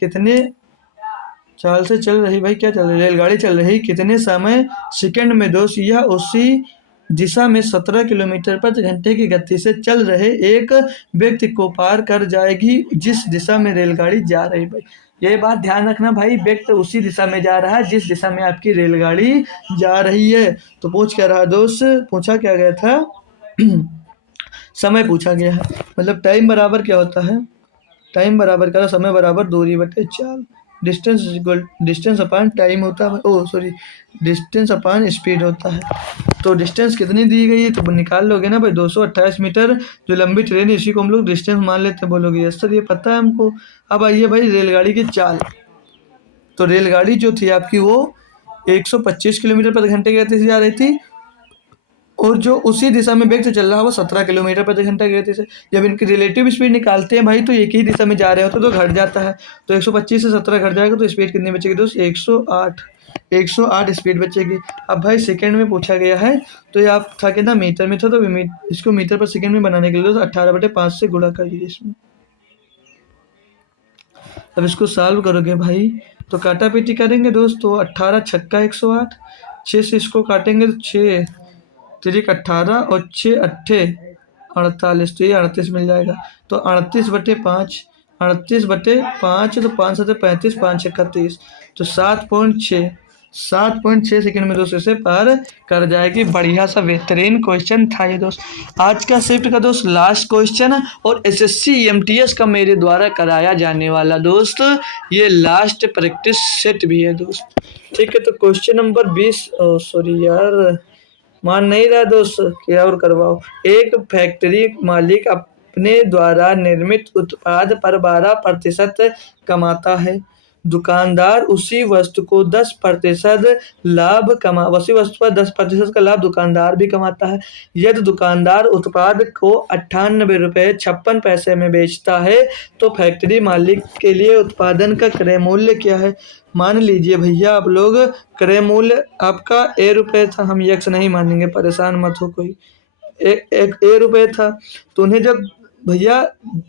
भाई, क्या चल रही रेलगाड़ी चल रही कितने समय सेकंड में दोस्त, यह उसी दिशा में 17 किलोमीटर प्रति घंटे की गति से चल रहे एक व्यक्ति को पार कर जाएगी जिस दिशा में रेलगाड़ी जा रही। भाई ये बात ध्यान रखना भाई, व्यक्ति उसी दिशा में जा रहा है जिस दिशा में आपकी रेलगाड़ी जा रही है। तो पूछ क्या रहा दोस्त, पूछा क्या गया था समय पूछा गया है। मतलब टाइम बराबर क्या होता है, टाइम बराबर क्या, समय बराबर दूरी बटे चाल। डिस्टेंस अपान टाइम होता है, ओ सॉरी डिस्टेंस अपान स्पीड होता है। तो डिस्टेंस कितनी दी गई है तो निकाल लोगे ना भाई, 228 मीटर जो लंबी ट्रेन है इसी को हम लोग डिस्टेंस मान लेते हैं। बोलोगे यस सर ये पता है हमको। अब आइए भाई रेलगाड़ी की चाल। तो रेलगाड़ी जो थी आपकी वो 125 किलोमीटर प्रति घंटे की गति से जा रही थी और जो उसी दिशा में व्यक्ति चल रहा है वो 17 किलोमीटर प्रति घंटा की गति से। जब इनकी रिलेटिव स्पीड निकालते हैं भाई तो एक ही दिशा में जा रहे होते तो घट जाता है। तो 125 से 17 घट जाएगा तो स्पीड कितनी बचेगी दोस्त, 108 स्पीड बचेगी। अब भाई सेकंड में पूछा गया है तो ये आप था कितना मीटर में था, तो इसको मीटर पर सेकंड में बनाने के लिए दोस्त 18/5 से गुणा कर दीजिए इसमें। अब इसको सॉल्व करोगे भाई तो काटा पीटी करेंगे दोस्त, तो 18 छक्का 108, 6 से इसको काटेंगे तो 6 तिरिक 18 और 6 अट्ठे 48, तो ये 38 मिल जाएगा। तो 38/5, 38/5 तो 5 से 35, 5 6 31, तो 7.6 सेकंड में दोस्त इसे पार कर जाएगी। बढ़िया सा बेहतरीन क्वेश्चन था ये दोस्त। आज का शिफ्ट का दोस्त लास्ट क्वेश्चन है और एसएससी एमटीएस का मेरे द्वारा कराया जाने वाला दोस्त ये लास्ट प्रैक्टिस सेट भी है दोस्त। ठीक है, तो क्वेश्चन नंबर 20, सॉरी यार मान नहीं रहा दोस्त, क्या और करवाओ। एक फैक्ट्री मालिक अपने द्वारा निर्मित उत्पाद पर 12% कमाता है। दुकानदार उसी वस्तु को 10% उसी वस्तु पर 10% का लाभ दुकानदार भी कमाता है। यदि दुकानदार उत्पाद को 98 रुपये 56 पैसे में बेचता है तो फैक्ट्री मालिक के लिए उत्पादन का क्रय मूल्य क्या है। मान लीजिए भैया आप लोग क्रय मूल्य आपका ए रुपये था, हम यक्स नहीं मानेंगे, परेशान मत हो कोई। एक ए रुपये था तो उन्हें जब भैया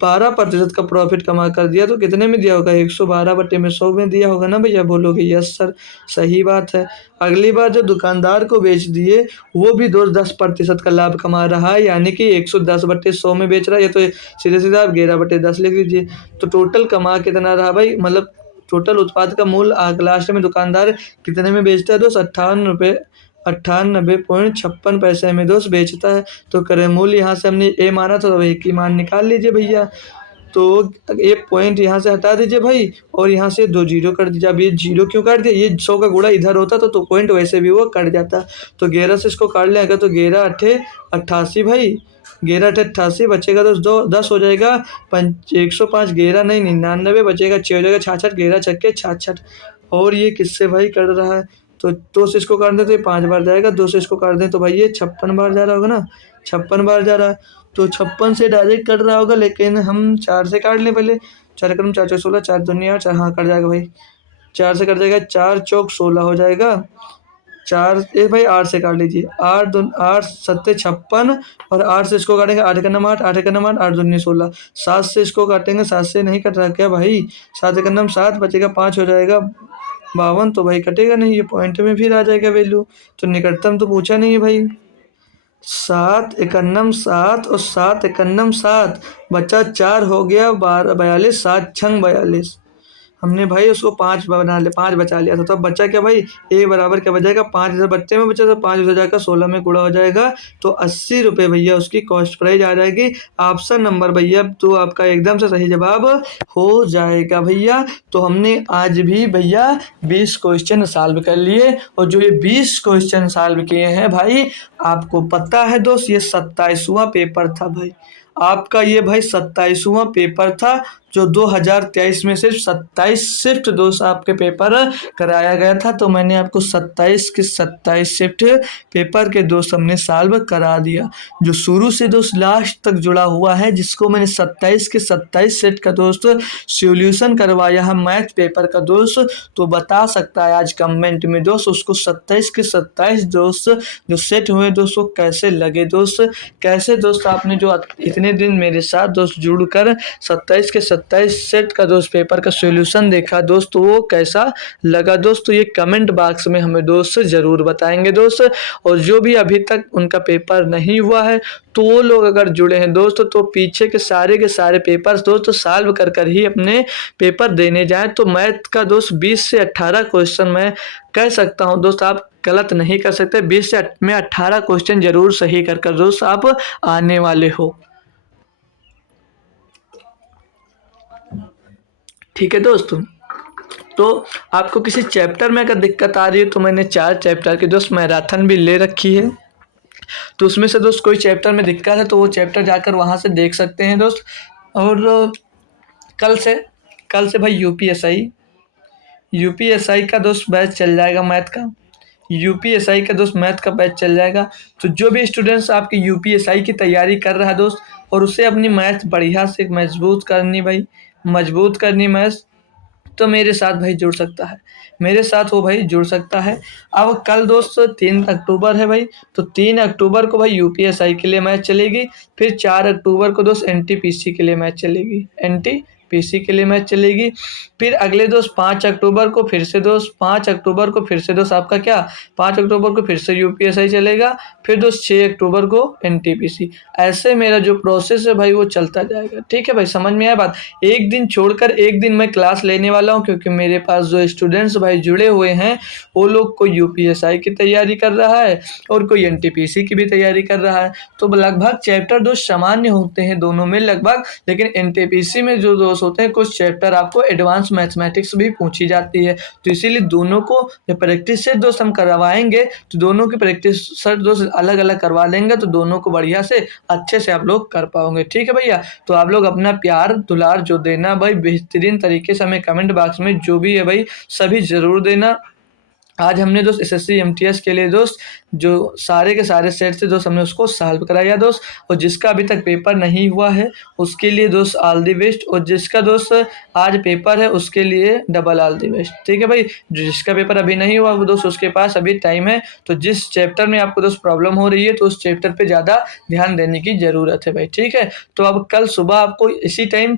12% का प्रॉफिट कमा कर दिया तो कितने में दिया होगा, 112/100 में दिया होगा ना भैया। बोलोगे यस सर सही बात है। अगली बार जो दुकानदार को बेच दिए वो भी 10% का लाभ कमा रहा है, यानी कि 110/100 में बेच रहा है। ये तो सीधे सीधा आप 11/10 लिख लीजिए। तो टोटल कमा कितना रहा भाई, मतलब टोटल उत्पाद का मूल्य लास्ट में दुकानदार कितने में बेचता है दोस्त, 98.56 पैसे में दोस्त बेचता है। तो क्रय मूल्य यहाँ से हमने ए माना था तो एक ही मान निकाल लीजिए भैया। तो एक पॉइंट यहाँ से हटा दीजिए भाई और यहाँ से 2 जीरो कर दीजिए। अब ये जीरो क्यों काट दिया, ये 100 का गुणा इधर होता तो पॉइंट वैसे भी वो कट जाता। तो 11 से इसको काट लेगा तो 11 8 88 भाई, 11 8 88 बचेगा तो 10 हो जाएगा 105, 11 नहीं 99 बचेगा, 6 हो जाएगा 66, 11 छक्के 66। और ये किससे भाई कर रहा है, तो 2 से इसको काट दें तो ये 5 बार जाएगा, 2 से इसको काट दें तो भाई ये 56 बार जा रहा होगा ना, 56 बार जा रहा है। तो 56 से डायरेक्ट कट रहा होगा, लेकिन हम 4 से काट लें पहले। 4 कम 4 4 16, 4 दूनी 8, 4 हाँ कट जाएगा भाई, 4 से कट जाएगा, 4 चौक 16 हो जाएगा। 4 ए भाई 8 से काट लीजिए, 8 सत्ते 56 और 8 से इसको काटेंगे, 8 का नम 8, 8 का नम 8, 8 दूनी 16। 7 से इसको काटेंगे, 7 से नहीं कट रहा क्या भाई, 7 का नम 7, बचेगा 5 हो जाएगा 52, तो भाई कटेगा नहीं, ये पॉइंट में फिर आ जाएगा वैल्यू। तो निकटतम तो पूछा नहीं है भाई। 7 एकन्नम 7 और 7 एकन्नम 7, बचा 4 हो गया 42, 7 छंग 42। हमने भाई उसको 5 बना लिया, 5 बचा लिया था, तो अब बचा क्या भाई, ए बराबर क्या बचेगा, 5 इधर बच्चे में बचा तो 5 उधर जाकर 16 में गुणा हो जाएगा, तो 80 रुपये भैया उसकी कॉस्ट प्राइस आ जाएगी। ऑप्शन नंबर भैया तो आपका एकदम से सही जवाब हो जाएगा भैया। तो हमने आज भी भैया 20 क्वेश्चन सॉल्व कर लिए, और जो ये 20 क्वेश्चन सॉल्व किए हैं भाई, आपको पता है दोस्त ये 27वां पेपर था भाई आपका, ये भाई 27वां पेपर था, जो 2023 में सिर्फ 27 शिफ्ट दोस्त आपके पेपर कराया गया था। तो मैंने आपको 27 के 27 शिफ्ट पेपर के दोस्त हमने सॉल्व करा दिया, जो शुरू से दोस्त लास्ट तक जुड़ा हुआ है, जिसको मैंने 27 के 27 सेट का दोस्त सॉल्यूशन करवाया है मैथ पेपर का दोस्त, तो बता सकता है आज कमेंट में दोस्त उसको 27 के 27 दोस्त जो सेट हुए दोस्तों कैसे लगे दोस्त, कैसे दोस्त आपने जो इतने दिन मेरे साथ दोस्त जुड़कर 27 के 27 सेट का दोस्त पेपर का सॉल्यूशन देखा दोस्त, तो वो कैसा लगा दोस्त, तो ये कमेंट बॉक्स में हमें दोस्त ज़रूर बताएंगे दोस्त। और जो भी अभी तक उनका पेपर नहीं हुआ है, तो वो लोग अगर जुड़े हैं दोस्त, तो पीछे के सारे पेपर्स दोस्त सॉल्व कर कर ही अपने पेपर देने जाएं। तो मैथ का दोस्त 20 से 18 क्वेश्चन मैं कह सकता हूं दोस्त, आप गलत नहीं कर सकते, 20 से में 18 क्वेश्चन जरूर सही कर कर दोस्त आप आने वाले हो। ठीक है दोस्तों, तो आपको किसी चैप्टर में अगर दिक्कत आ रही है, तो मैंने 4 चैप्टर की दोस्त मैराथन भी ले रखी है, तो उसमें से दोस्त कोई चैप्टर में दिक्कत है तो वो चैप्टर जाकर वहाँ से देख सकते हैं दोस्त। और कल से भाई यूपीएसआई का दोस्त बैच चल जाएगा मैथ का, यूपीएसआई का दोस्त मैथ का बैच चल जाएगा। तो जो भी स्टूडेंट्स आपके यूपीएसआई की तैयारी कर रहा है दोस्त, और उसे अपनी मैथ बढ़िया से मजबूत करनी मैथ, तो मेरे साथ भाई जुड़ सकता है, मेरे साथ वो भाई जुड़ सकता है। अब कल दोस्त 3 अक्टूबर है भाई, तो 3 अक्टूबर को भाई यूपीएसआई के लिए मैच चलेगी, फिर 4 अक्टूबर को दोस्त एनटीपीसी के लिए मैच चलेगी, एनटीपीसी के लिए मैच चलेगी। फिर अगले दोस्त 5 अक्टूबर को फिर से दोस्त 5 अक्टूबर को फिर से दोस्त आपका क्या 5 अक्टूबर को फिर से यूपीएसआई चलेगा, फिर दोस्त 6 अक्टूबर को एनटीपीसी। ऐसे मेरा जो प्रोसेस है भाई वो चलता जाएगा। ठीक है भाई, समझ में आया बात। एक दिन छोड़कर एक दिन मैं क्लास लेने वाला हूँ, क्योंकि मेरे पास जो स्टूडेंट्स भाई जुड़े हुए हैं, वो लोग कोई यूपीएसआई की तैयारी कर रहा है और कोई एनटीपीसी की भी तैयारी कर रहा है। तो लगभग चैप्टर दोस्त सामान्य होते हैं दोनों में लगभग, लेकिन एनटीपीसी में जो दोस्त होते हैं कुछ चैप्टर आपको एडवांस मैथमेटिक्स भी पूछी जाती है। तो इसीलिए दोनों को प्रैक्टिस सेट दोस्त हम करवाएंगे, तो दोनों की प्रैक्टिस सेट दोस्त अलग अलग करवा लेंगे, तो दोनों को बढ़िया से अच्छे से आप लोग कर पाओगे। ठीक है भैया, तो आप लोग अपना प्यार दुलार जो देना भाई बेहतरीन तरीके से हमें कमेंट बॉक्स में जो भी है भाई सभी ज़रूर देना। आज हमने दोस्त एसएससी एमटीएस के लिए दोस्त जो सारे के सारे सेट थे दोस्त हमने उसको सॉल्व कराया दोस्त, और जिसका अभी तक पेपर नहीं हुआ है उसके लिए दोस्त ऑल दी बेस्ट, और जिसका दोस्त आज पेपर है उसके लिए डबल ऑल दी बेस्ट। ठीक है भाई, जिसका पेपर अभी नहीं हुआ वो दोस्त उसके पास अभी टाइम है, तो जिस चैप्टर में आपको दोस्त प्रॉब्लम हो रही है तो उस चैप्टर पे ज़्यादा ध्यान देने की ज़रूरत है भाई। ठीक है, तो अब कल सुबह आपको इसी टाइम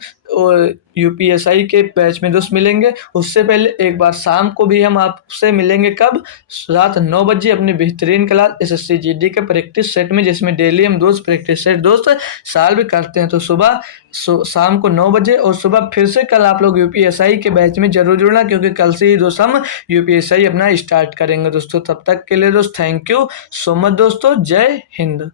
यूपीएसआई के बैच में दोस्त मिलेंगे, उससे पहले एक बार शाम को भी हम आपसे मिलेंगे, कब, रात 9 बजे अपनी बेहतरीन क्लास एसएससी जीडी के प्रैक्टिस सेट में, जिसमें डेली हम दोस्त प्रैक्टिस सेट दोस्त सॉल्व करते हैं। तो सुबह शाम को 9 बजे और सुबह फिर से कल आप लोग यूपीएसआई के बैच में जरूर जुड़ना, क्योंकि कल से ही दोस्त हम यूपीएसआई अपना स्टार्ट करेंगे दोस्तों। तब तक के लिए दोस्त थैंक यू सो मच दोस्तों, जय हिंद।